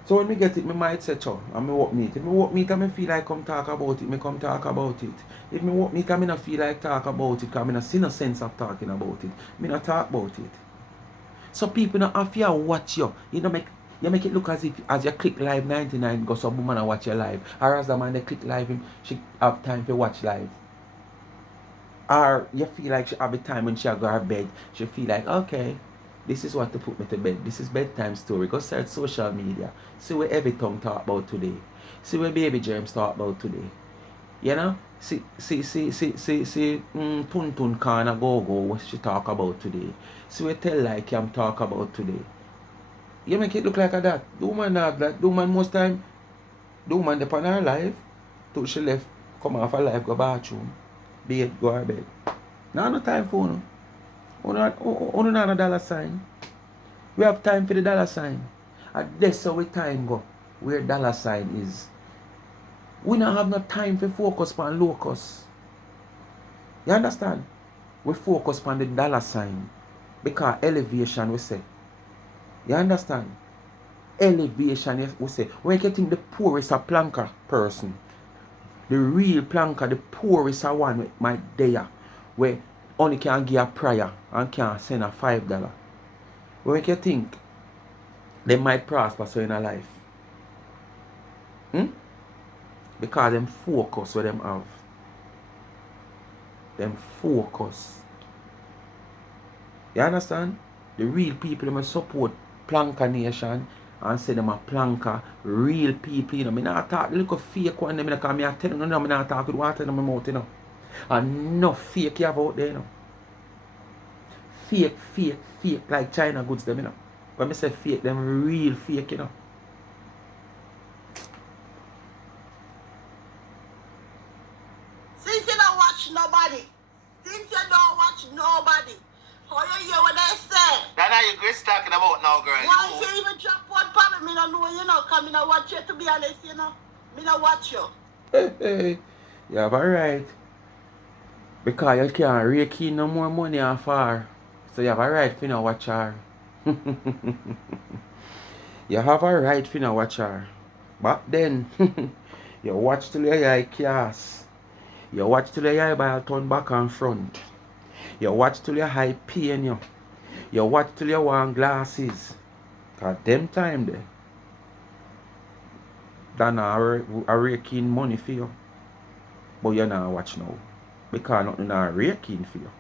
So when me get it, me might say, "Cho," and me walk meet. If me walk meet and me feel like come talk about it, me come talk about it. If me walk meet and me not feel like talk about it, because me not see no sense of talking about it, me not talk about it. So people not have to watch you. You make it look as if as you click live 99, go some woman and watch your live. Or as the man they click live, she have time to watch live. Or you feel like she have a time when she go to bed, she feel like, okay, this is what to put me to bed. This is bedtime story. Go search social media. See what every tongue talk about today. See what Baby Germs talk about today. You know? See Tun Kana Go what she talk about today. See what Tell Like Cam talk about today. You make it look like that. The woman have that. The woman most time, the woman upon her life, till she left, come off her life, go bathroom, bed, go her bed. Now no time for no. Only not a dollar sign. We have time for the dollar sign. And that's how we time go. Where dollar sign is. We don't have no time for focus on locus. You understand? We focus on the dollar sign. Because elevation we say. You understand? Elevation we say. We're getting the poorest a planker person. The real planker, the poorest one with my there. Where only can give a prayer and can send a $5. What make you think they might prosper so in a life? Because them focus what them have. Them focus. You understand? The real people them support Planka Nation and say them a Planka. Real people, you know. I not talk the little fake one them, because I tell them, no, I not talk with water in my mouth, you know. And no fake you have out there, you know. Fake, like China goods them, you know. When I say fake, them real fake, you know. Since you don't watch nobody. How you hear what they say? That's how you Grace talking about now, girl. Why you even drop one problem? Me don't know, you know, because me not watch you, to be honest, you know. Me not watch you. Hey, you have a right. Because you can't rake in no more money off her. So you have a right for not watch her. You have a right for not watch her. But then, you watch till your eye cast. You watch till your eye ball turn back and front. You watch till your eye pain you. You watch till you want glasses. Cause them time there. Then I rake in money for you. But you not watch now. Because nothing not rake in for you.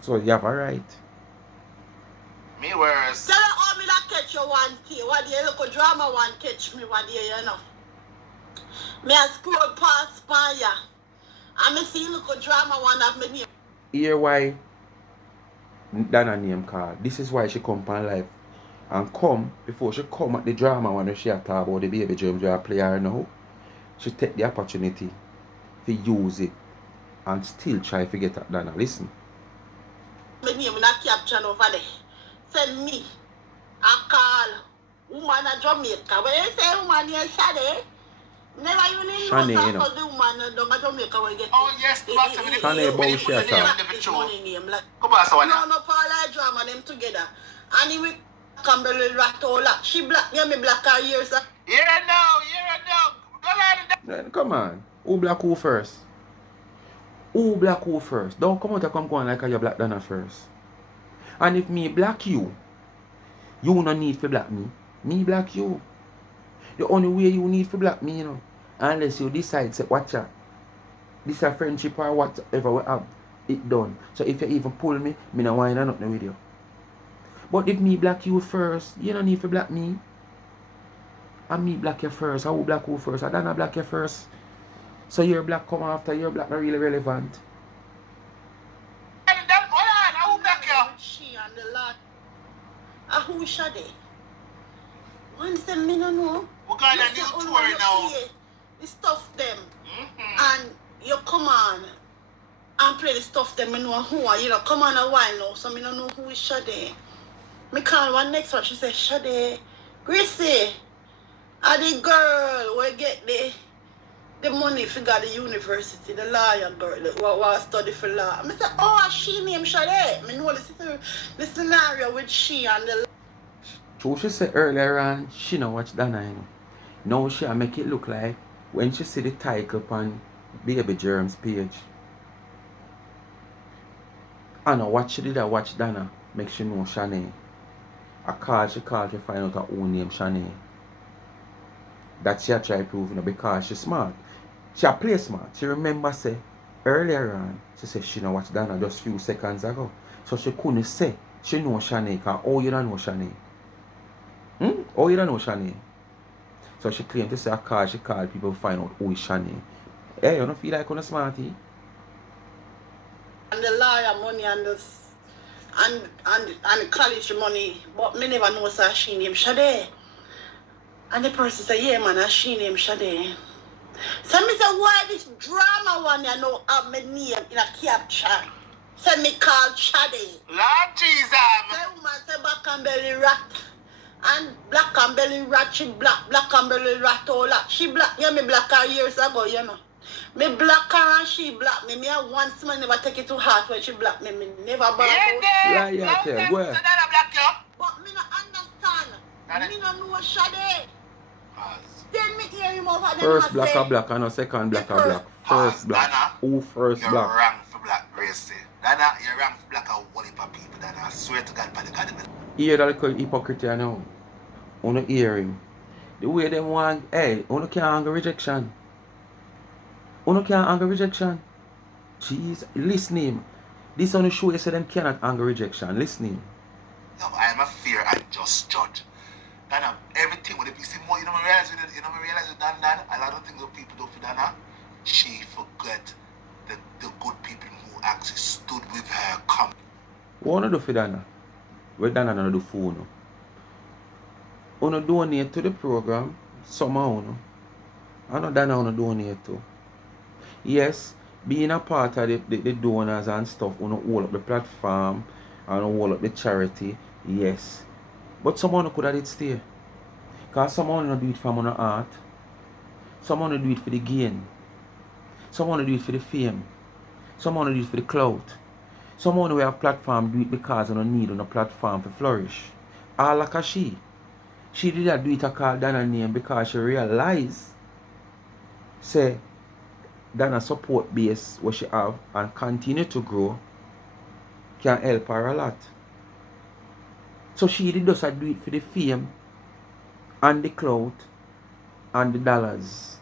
So you have a right. Me worse. Tell her how me not catch you one day. What day look drama one catch me one day, you know. Me a scroll past by ya. And me see look drama one of me name. Hear why Dana name call. This is why she come on live. And come, before she come at the drama when she talk about the baby germs where I play her now, she take the opportunity to use it and still try to get at Dana. Listen. My name not caption over there. Send me a call. Woman at Jamaica. When you say woman here, Shade, never even Shanae, know you know. the woman down at Jamaica will get Oh, yes, the bottom of the Shanae when you bullshit, put the name huh? in the picture. money name. Like, Come on, someone. no, Paula drama them together. And he will come to the Ratola. She black, me black her ears. Here and now. Go ahead. Come on. Who black who first? Who black who first? Don't come out and come go on like you black Dana first. And if me black you no need to black me. Me black you. The only way you need to black me, you know. Unless you decide to watch out. This a friendship or whatever we have. It done. So if you even pull me no want nothing with you. But if me black you first, you don't need to black me. And me black you first. I will black you first. I don't black you first. So your black come after, your black not really relevant. She and the lot. Who Shade? Once them me no know. We're going on a new tour now. The stuff them. And you come on and play the stuff them, me know who are, you know, come on a while now, so me don't know who is Shade. Me call one next one, she said, Shade, Gracie, are the girl we get the money for got the university, the lawyer girl, what study for law. I said, oh, she named Shade. Me know the scenario with she and the So she said earlier on, she no watch Dana, you know. Now she make it look like when she see the title on Baby Germs page. And what she did I watch Dana, make she know Shanae. She called to find out her own name Shanae. That she a try prove, you know, because she's smart. She a play smart. She remember say earlier on, she said she no watch Dana just few seconds ago. So she couldn't say she know Shanae, because oh you don't know Shanae. Oh you don't know Shanae. So she claimed to say she called people to find out who is Shanae. Hey, you don't feel like you're smarty? and the lawyer money and the college money, but me never know say she named Shade. And the person say, yeah man, she named Shade. So me say, why this drama one you know have my name in a capture? Say me called Shade. Lord Jesus. Say woman say back and belly rat. And black and belly rat, she black and belly rat all that. She black, yeah me black her years ago, you know. Me black her and she black me. Me a once man never take it too hard when she black me. Me never bad Yeah, Liar tell, there. go So ahead. that black you. But me not understand. Got it. Me not know Shade. Pause. Then me hear him over there. First and black say, and black and a second black and black. First black. Dana, Who first you're black? wrong for black Gracie. Dana, you rank black a whole heap of people, Dana. I swear to God, by the God. Hear that little hypocrite you know. Wanna hear him. The way them want, hey, wanna can't anger rejection. Wanna can't anger rejection. Jeez, listen him. This on the show you say them cannot anger rejection. Listen him. No, I am a fair and just judge. Dana, everything with the PC more, you know, I realize with Dan, a lot of things that people do for Dana, she forgot the good people who actually stood with her. What wanna do for Dana? What Dana not do for you? Wanna donate to the program, somehow, no? I know Dana wanna donate to. Yes, being a part of the donors and stuff, wanna hold up the platform and hold up the charity, yes. But someone could have it stay. Because someone wanna do it from our heart. Someone wanna do it for the gain. Someone wanna do it for the fame. Someone wanna do it for the clout. Someone who have platform do it because they don't need on a platform to flourish. All like a she. She did not do it to call Dana name because she realized say Dana support base what she have and continue to grow can help her a lot. So she did just do it for the fame and the clout and the dollars.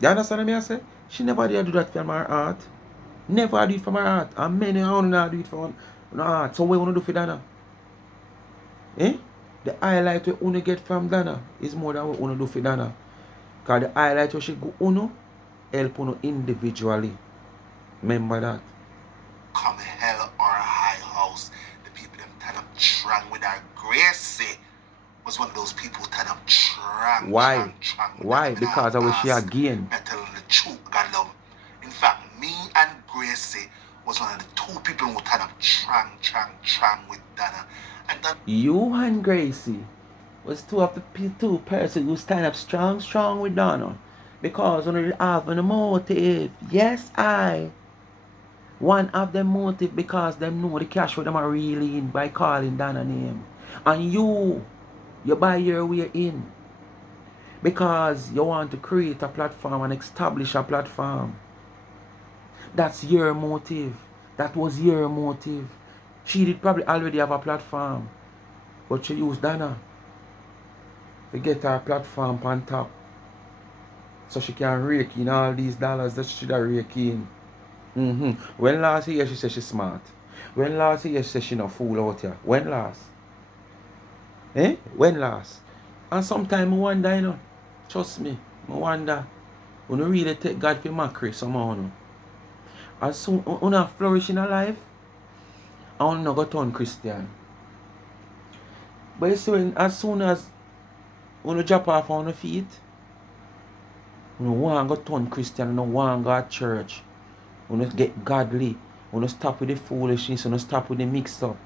You understand what I say? She never did do that from her heart. Never do it from her heart. And many don't do it from her heart. So what you want to do for Dana? Eh? The highlight we only get from Dana is more than what we want to do for Dana. Because the highlight we should go uno help uno individually. Remember that. Come hell or high house, the people them turn up strong with our Gracie was one of those people who turn up strong. Why? Strong Why? Because I wish she again. I tell the truth, God love. In fact, me and Gracie was one of the two people who turn up strong with Dana. And that you and Gracie was two of the two persons who stand up strong with Dana. Because one of them have a motive. Yes, one of them motive because them know the cash for them are really in by calling Dana name. And you buy your way in. Because you want to create a platform and establish a platform. That's your motive. That was your motive. She did probably already have a platform. But she used Dana to get her platform on top. So she can rake in all these dollars that she should rake in. When last year she said she's smart. When last year she said she not fool out here. When last? When last? And sometimes I wonder, you know. Trust me. I wonder. When you really take God for mockery somehow, you know. As soon as you flourish in a life, I want to go turn Christian. But you see, as soon as you drop off on your feet, you want to go turn Christian, you want to go to church, you get godly, you stop with the foolishness, you stop with the mix up.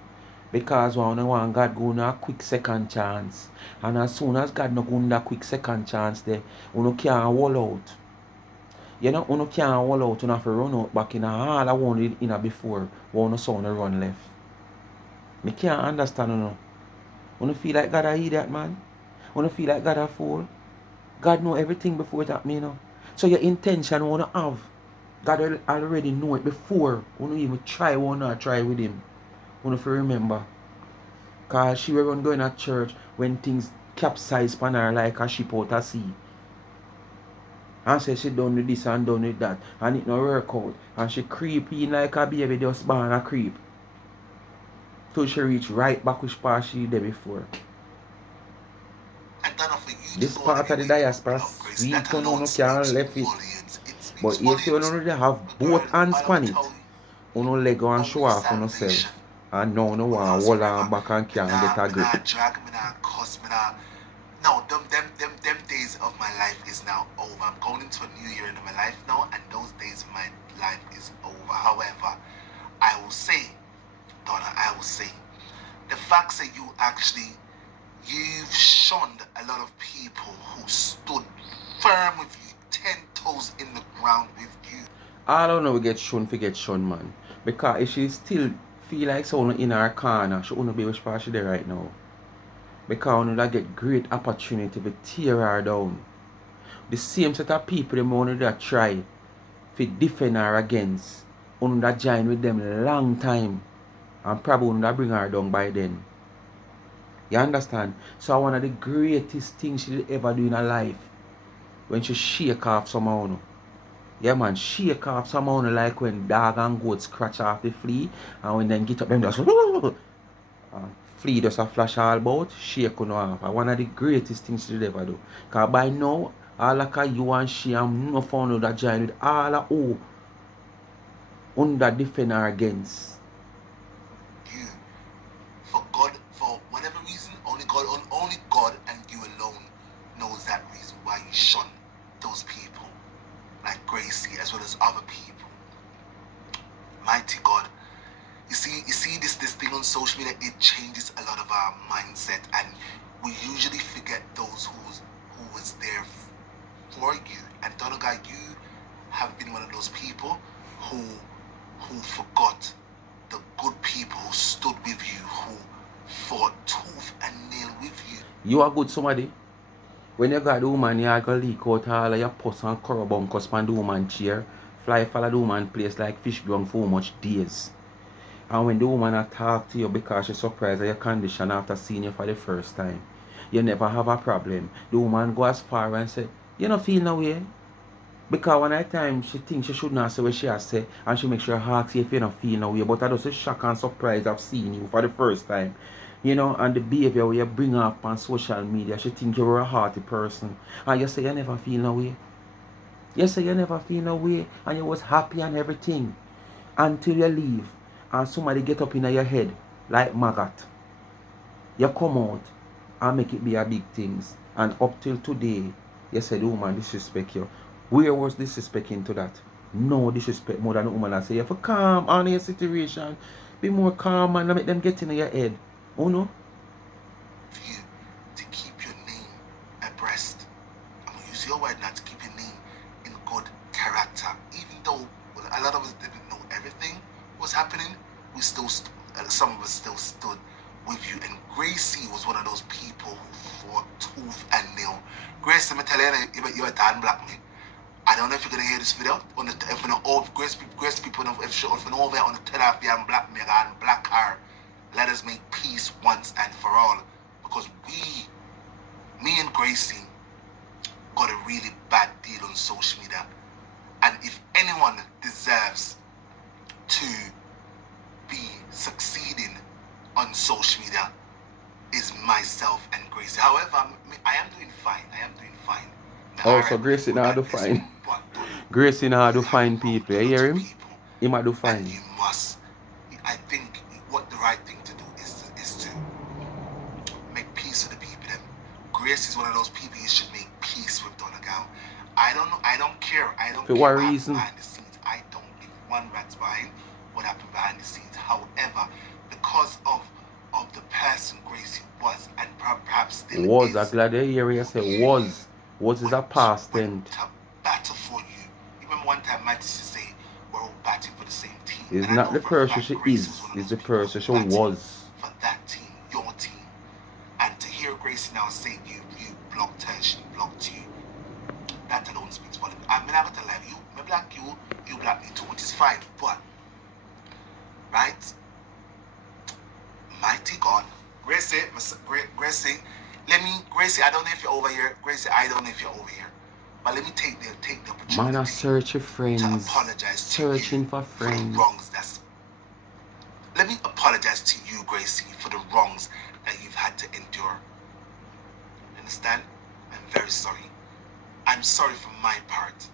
Because you want God go on a quick second chance. And as soon as God not go on that quick second chance there, you can't wall out. You know, you can't wall out, you have to run out back in all I wanted in a before, when you saw you run left. I can't understand, you know. You feel like God a idiot, man. You feel like God a fool. God know everything before it happen, you know. So your intention you want to have, God already know it before you even try with him. You have to remember. Because she was going to church when things capsize upon her like a ship out of sea. And say she done with this and done with that. And it no work out. And she creep in like a baby just born a creep. Till she reach right back which part she did before. This part of the diaspora sweet on you can't left it. But if you already have both hands on it, you no leg and show off on yourself. And now you want to hold on back and can't get a grip. No, them days of my life is now over. I'm going into a new year in my life now, and those days of my life is over. However, I will say, Donna, the fact that you've shunned a lot of people who stood firm with you, 10 toes in the ground with you. I don't know we get shunned, man. Because if she still feel like someone in her corner, she won't be which part she there right now. Because you get great opportunity to tear her down. The same set of people they want to try to defend her against. Unu that join with them long time. And probably unu that bring her down by then. You understand? So one of the greatest things she did ever do in her life, when she shake off someone. Yeah man, shake off someone like when dog and goat scratch off the flea, and when them get up them just flea just a flash all about, shake on off. And one of the greatest things she did ever do. Cause by now, all like you and she and no found that join with all of who under defend her against. You, for God, for whatever reason, only God and you alone knows that reason why you shun those people like Gracie as well as other people. Mighty God. You see this thing on social media, it changes a lot of our mindset, and we usually forget those who was there for you. And Donegal, you have been one of those people who forgot the good people who stood with you, who fought tooth and nail with you. You are good somebody. When you got the woman, you go leak out all of your pus and currabunkus on the woman chair, fly follow the woman place like fish ground for much days. And when the woman talk to you because she's surprised at your condition after seeing you for the first time, you never have a problem. The woman go as far and say, you don't feel no way. Because one at time she thinks she should not say what she has said, and she makes sure ask you if you don't feel no way. But I just a shock and surprise of seeing you for the first time. You know, and the behavior where you bring up on social media, she think you're a hearty person. And you say you never feel no way. You say you never feel no way, and you was happy and everything. Until you leave, and somebody get up in your head, like maggot. You come out, and make it be a big things. And up till today, you say the woman disrespect you. Where was disrespect into that? No disrespect more than the woman that say you have to calm on your situation. Be more calm and make them get in your head. Oh no? For you to keep your name abreast. I'm gonna use your word now, to keep your name in good character. Even though a lot of us didn't know everything was happening, we still some of us still stood with you. And Gracie was one of those people who fought tooth and nail. Gracie, I'm telling you, you're a Dan Black me. I don't know if you're gonna hear this video. On the if you know all Grace people know if you know over on the Telegraph and Black me and Black car. Let us make peace once and for all. Because me and Gracie got a really bad deal on social media. And if anyone deserves to be succeeding on social media, is myself and Gracie. However, I am doing fine. Oh, so Gracie now do fine. Gracie now do fine people. You hear him? He might do fine. And you must. I think what the right thing to do is to make peace with the people. Then Grace is one of those people you should make peace with, Donegal. I don't know. I don't care. For what reason? Behind the scenes, I don't give one rat's behind what happened behind the scenes. However, because of the person Gracie was and perhaps still was, is. I'm glad to hear you say was. Was is a past tense. To battle for you. Remember one time Matt used to say we're all battling for the same team. It's not the person she is, it's the person she was. For that team, your team. And to hear Gracie now say you blocked her, she blocked you, that alone speaks volumes. I'm not gonna lie, you black me too, which is fine, but right? Mighty God. Gracie, Gracie, I don't know if you're over here. Gracie, I don't know if you're over here. But let me take the opportunity. Man, I search for friends. To apologize Searching for friends. For the wrongs let me apologize to you, Gracie, for the wrongs that you've had to endure. Understand? I'm very sorry. I'm sorry for my part.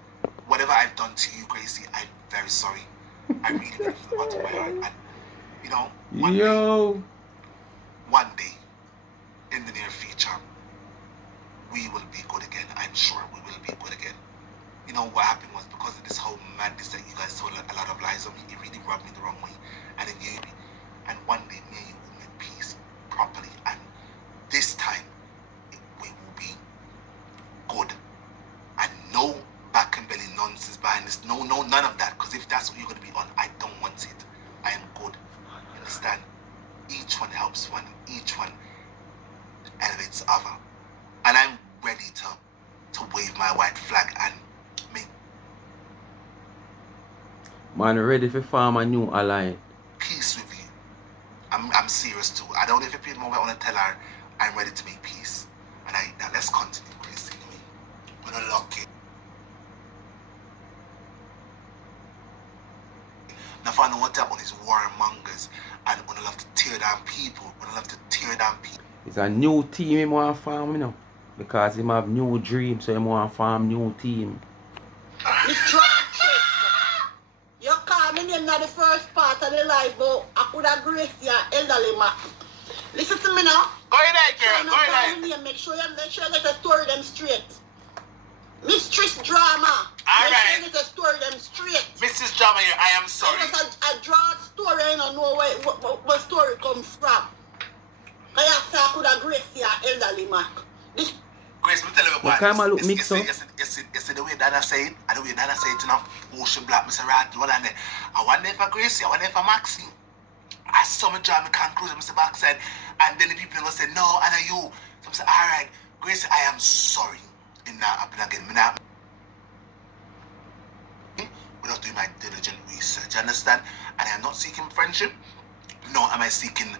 Whatever I've done to you, Gracie, I'm very sorry. I really mean it from the bottom of my heart. And, you know, one day, in the near future, we will be good again. I'm sure we will be good again. You know what happened was because of this whole madness that you guys told a lot of lies on me, it really rubbed me the wrong way. And it gave me. And one day, me and you will make peace properly. And this time, we will be good. And no back and belly nonsense behind this. No, none of that. Because if that's what you're going to be on, I don't want it. I am good. You understand? Each one helps one. Each one elevates the other. And I'm ready to wave my white flag and make. Man ready for form a new ally. Peace with you. I'm serious too. I don't know if you paid more, I want to tell her I'm ready to make peace. And now let's continue, Gracie. We're not lucky. Now find out what type of these warmongers and we love to tear down people. We love to tear down people. It's a new team he want to farm, you know. Because he have new dreams, so he want to farm new team. This drug trick. You call me name not the first part of the life, but I could agree with you, elderly man. Listen to me now. Go ahead, girl. Go ahead. Make sure you get the story them straight. Mistress Drama. All make right. sure you get the story them straight. Mrs. Drama here, I am sorry. Because I draw a story and I know what story comes from. Because I could agree with you, elderly man. This Grace, me tell you What kind of look mix up? You see the way Dana say it, and the way Dana say it, you know, Ocean Black, Mr. Rat, what and I wonder if for Gracie, I wonder if for Maxine. I saw me draw my conclusion, Mr. Backside, and then the people will say, no, and you. So I say, all right, Gracie, I am sorry. In that happening again. Without doing my diligent research, you understand? And I am not seeking friendship, nor am I seeking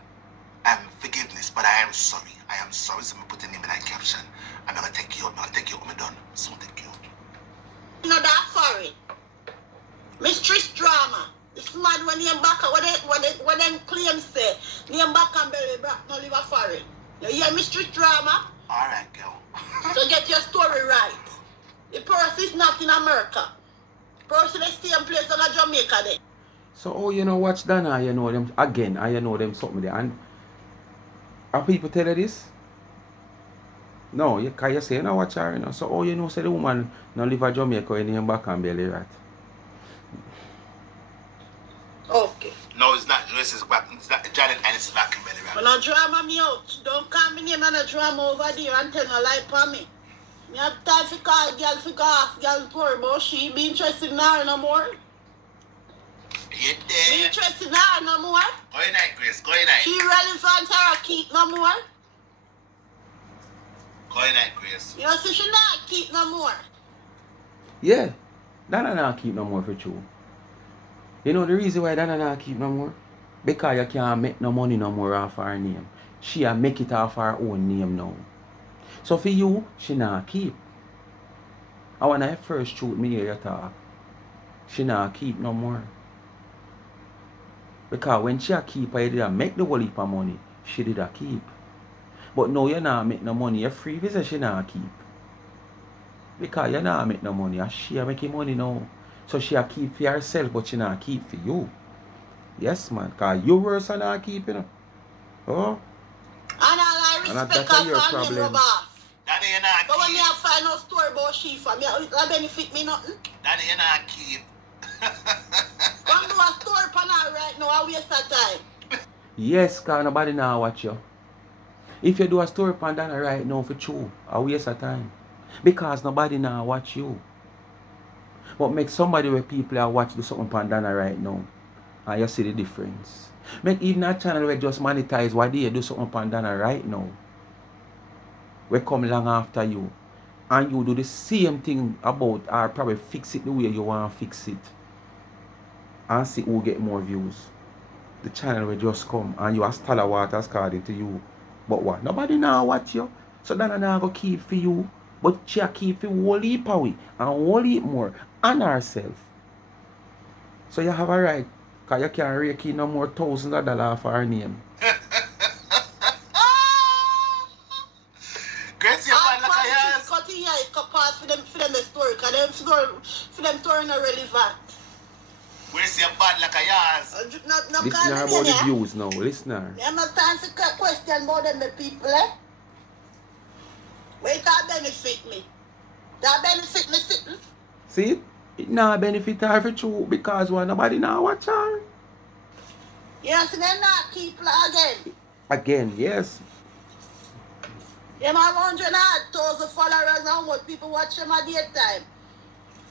forgiveness, but I am sorry. I am sorry. So I'm putting him in that caption. I'm gonna take you out. I'm gonna take you out. I'm done. So take you out. not that sorry. Mistress Drama. It's mad when you back what them claims say. You back and belly back no live a foreign. You hear Mistress Drama? Alright, girl. So get your story right. The person is not in America. The person is still in place in Jamaica there. So oh you know watch Dana, you know them again, and you know them something there. And are people tell you this? No, you can you say you know watch her, you know. So oh you know say the woman no live in Jamaica in him back and belly rat. Okay. No, it's not. This is back. It's not Janet and it's back in belly When right. I drama me out, don't call me name and a drama over there and tell no lie for me. Me have time to call girl for go ask girl for about she be interested in her no more. You Be there? interested in her no more. Go in night, Grace. Go in night. She relevant her keep no more. Go in night, Grace. You know, so she not keep no more. Yeah. Dana not keep no more for true. You know the reason why Dana not keep no more? Because you can't make no money no more off her name. She a make it off her own name now. So for you, she not keep. I wanna first truth me hear you talk. She not keep no more. Because when she a keep, I did a make the whole heap of money. She did a keep. But now you not make no money. You're free. This is she not keep. Because you not make no money. And she a making money now. So she a keep for herself, but she not keep for you. Yes, man. Because you worse than not keep, you know. Oh. And all I And respect that's her your for name problem. rubber. Daddy, you not But when keep. me have find out story about she for me, that benefit me nothing. Daddy, you not keep. Come do a story for her right now, I waste of time. Yes, because nobody now watch you. If you do a story on Dana right now for true, a waste of time. Because nobody now watch you. But make somebody where people are watch do something on Dana right now. And you see the difference. Make even a channel where just monetize what they do something on Dana right now. We come long after you. And you do the same thing about or probably fix it the way you want to fix it. And see who get more views. The channel will just come and you are stellar waters according to you. But what? Nobody now watch you. So Dana now go keep for you. But she keep for whole heap away and whole heap more and herself. So you have a right. Because you can't rake in no more thousands of dollars for her name. Grace, you're bad like I ass. Cut in here, it could pass for them the story, because them story not relevant. Grace, you're bad like I ass. No Listen call her me about the name, views now. Listen her. I have no time to question more than the people, eh? Wait, that benefit me. That benefit me sitting. See? It not benefit her for true because why nobody now watch her. Yes, and then not people again. Again, yes. Them have 100,000 followers and what people watch them at daytime.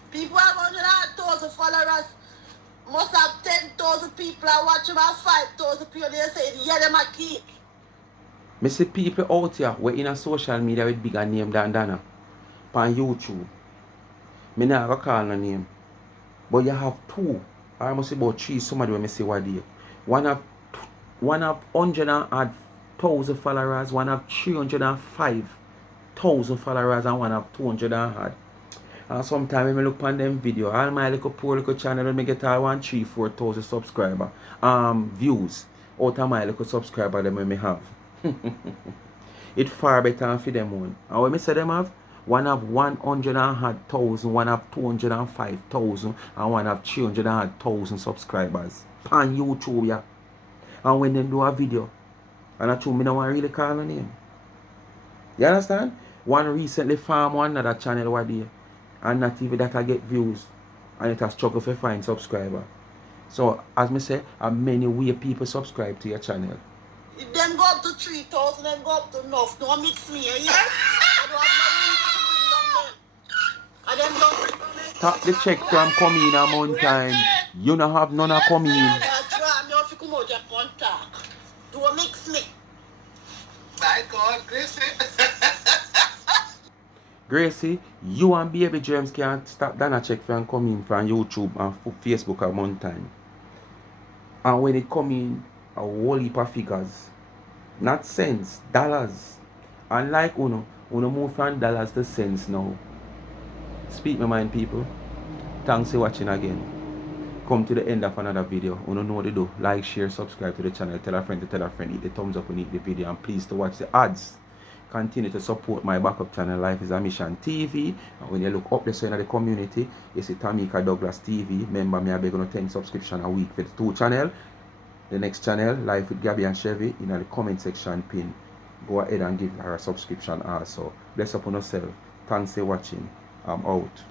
People have 100,000 followers. Must have 10,000 people that watch them at 5,000 people. They say, yeah, them a keep. Me see people out here who in a social media with bigger name than Dana. On YouTube. Me not go call no name. But you have two I must say about 3 somebody when me say what day. One have 100,000 followers, one have 305,000 followers, and one have 200 and had. And sometimes when I look on them video, all my little poor little channel when me get all 1,3-4,000 subscriber views out of my little subscriber them when me have. It far better for them one. And when me say them have, one have 100,000, one have 205,000, and one have 300,000 subscribers on YouTube, yeah. And when they do a video, and I told me no one really call my name. You understand? One recently farm one another channel one day, and not even that I get views, and it has struggle to find subscriber. So as me say, many way people subscribe to your channel. Then go up to 3,000, then go up to enough. Don't mix me, yeah? I don't have no reason to bring them there. And then don't Stop the check from coming in a month time. You don't have none of coming in. Don't mix me. My God, Gracie. Gracie, you and Baby James can't stop Dana check from coming from YouTube and Facebook a month time. And when it come in, a whole heap of figures. Not cents, dollars. And like uno move from dollars to cents now. Speak my mind, people. Thanks for watching again. Come to the end of another video. Uno know what to do. Like, share, subscribe to the channel. Tell a friend to tell a friend. Hit the thumbs up when you hit the video. And please to watch the ads. Continue to support my backup channel, Life is a Mission TV. And when you look up there in the community, you see Tamika Douglas TV. Remember me, I beg on 10 subscription a week for the 2 channel. The next channel, Life with Gabby and Chevy, in the comment section pin. Go ahead and give her a subscription also. Bless upon yourself. Thanks for watching. I'm out.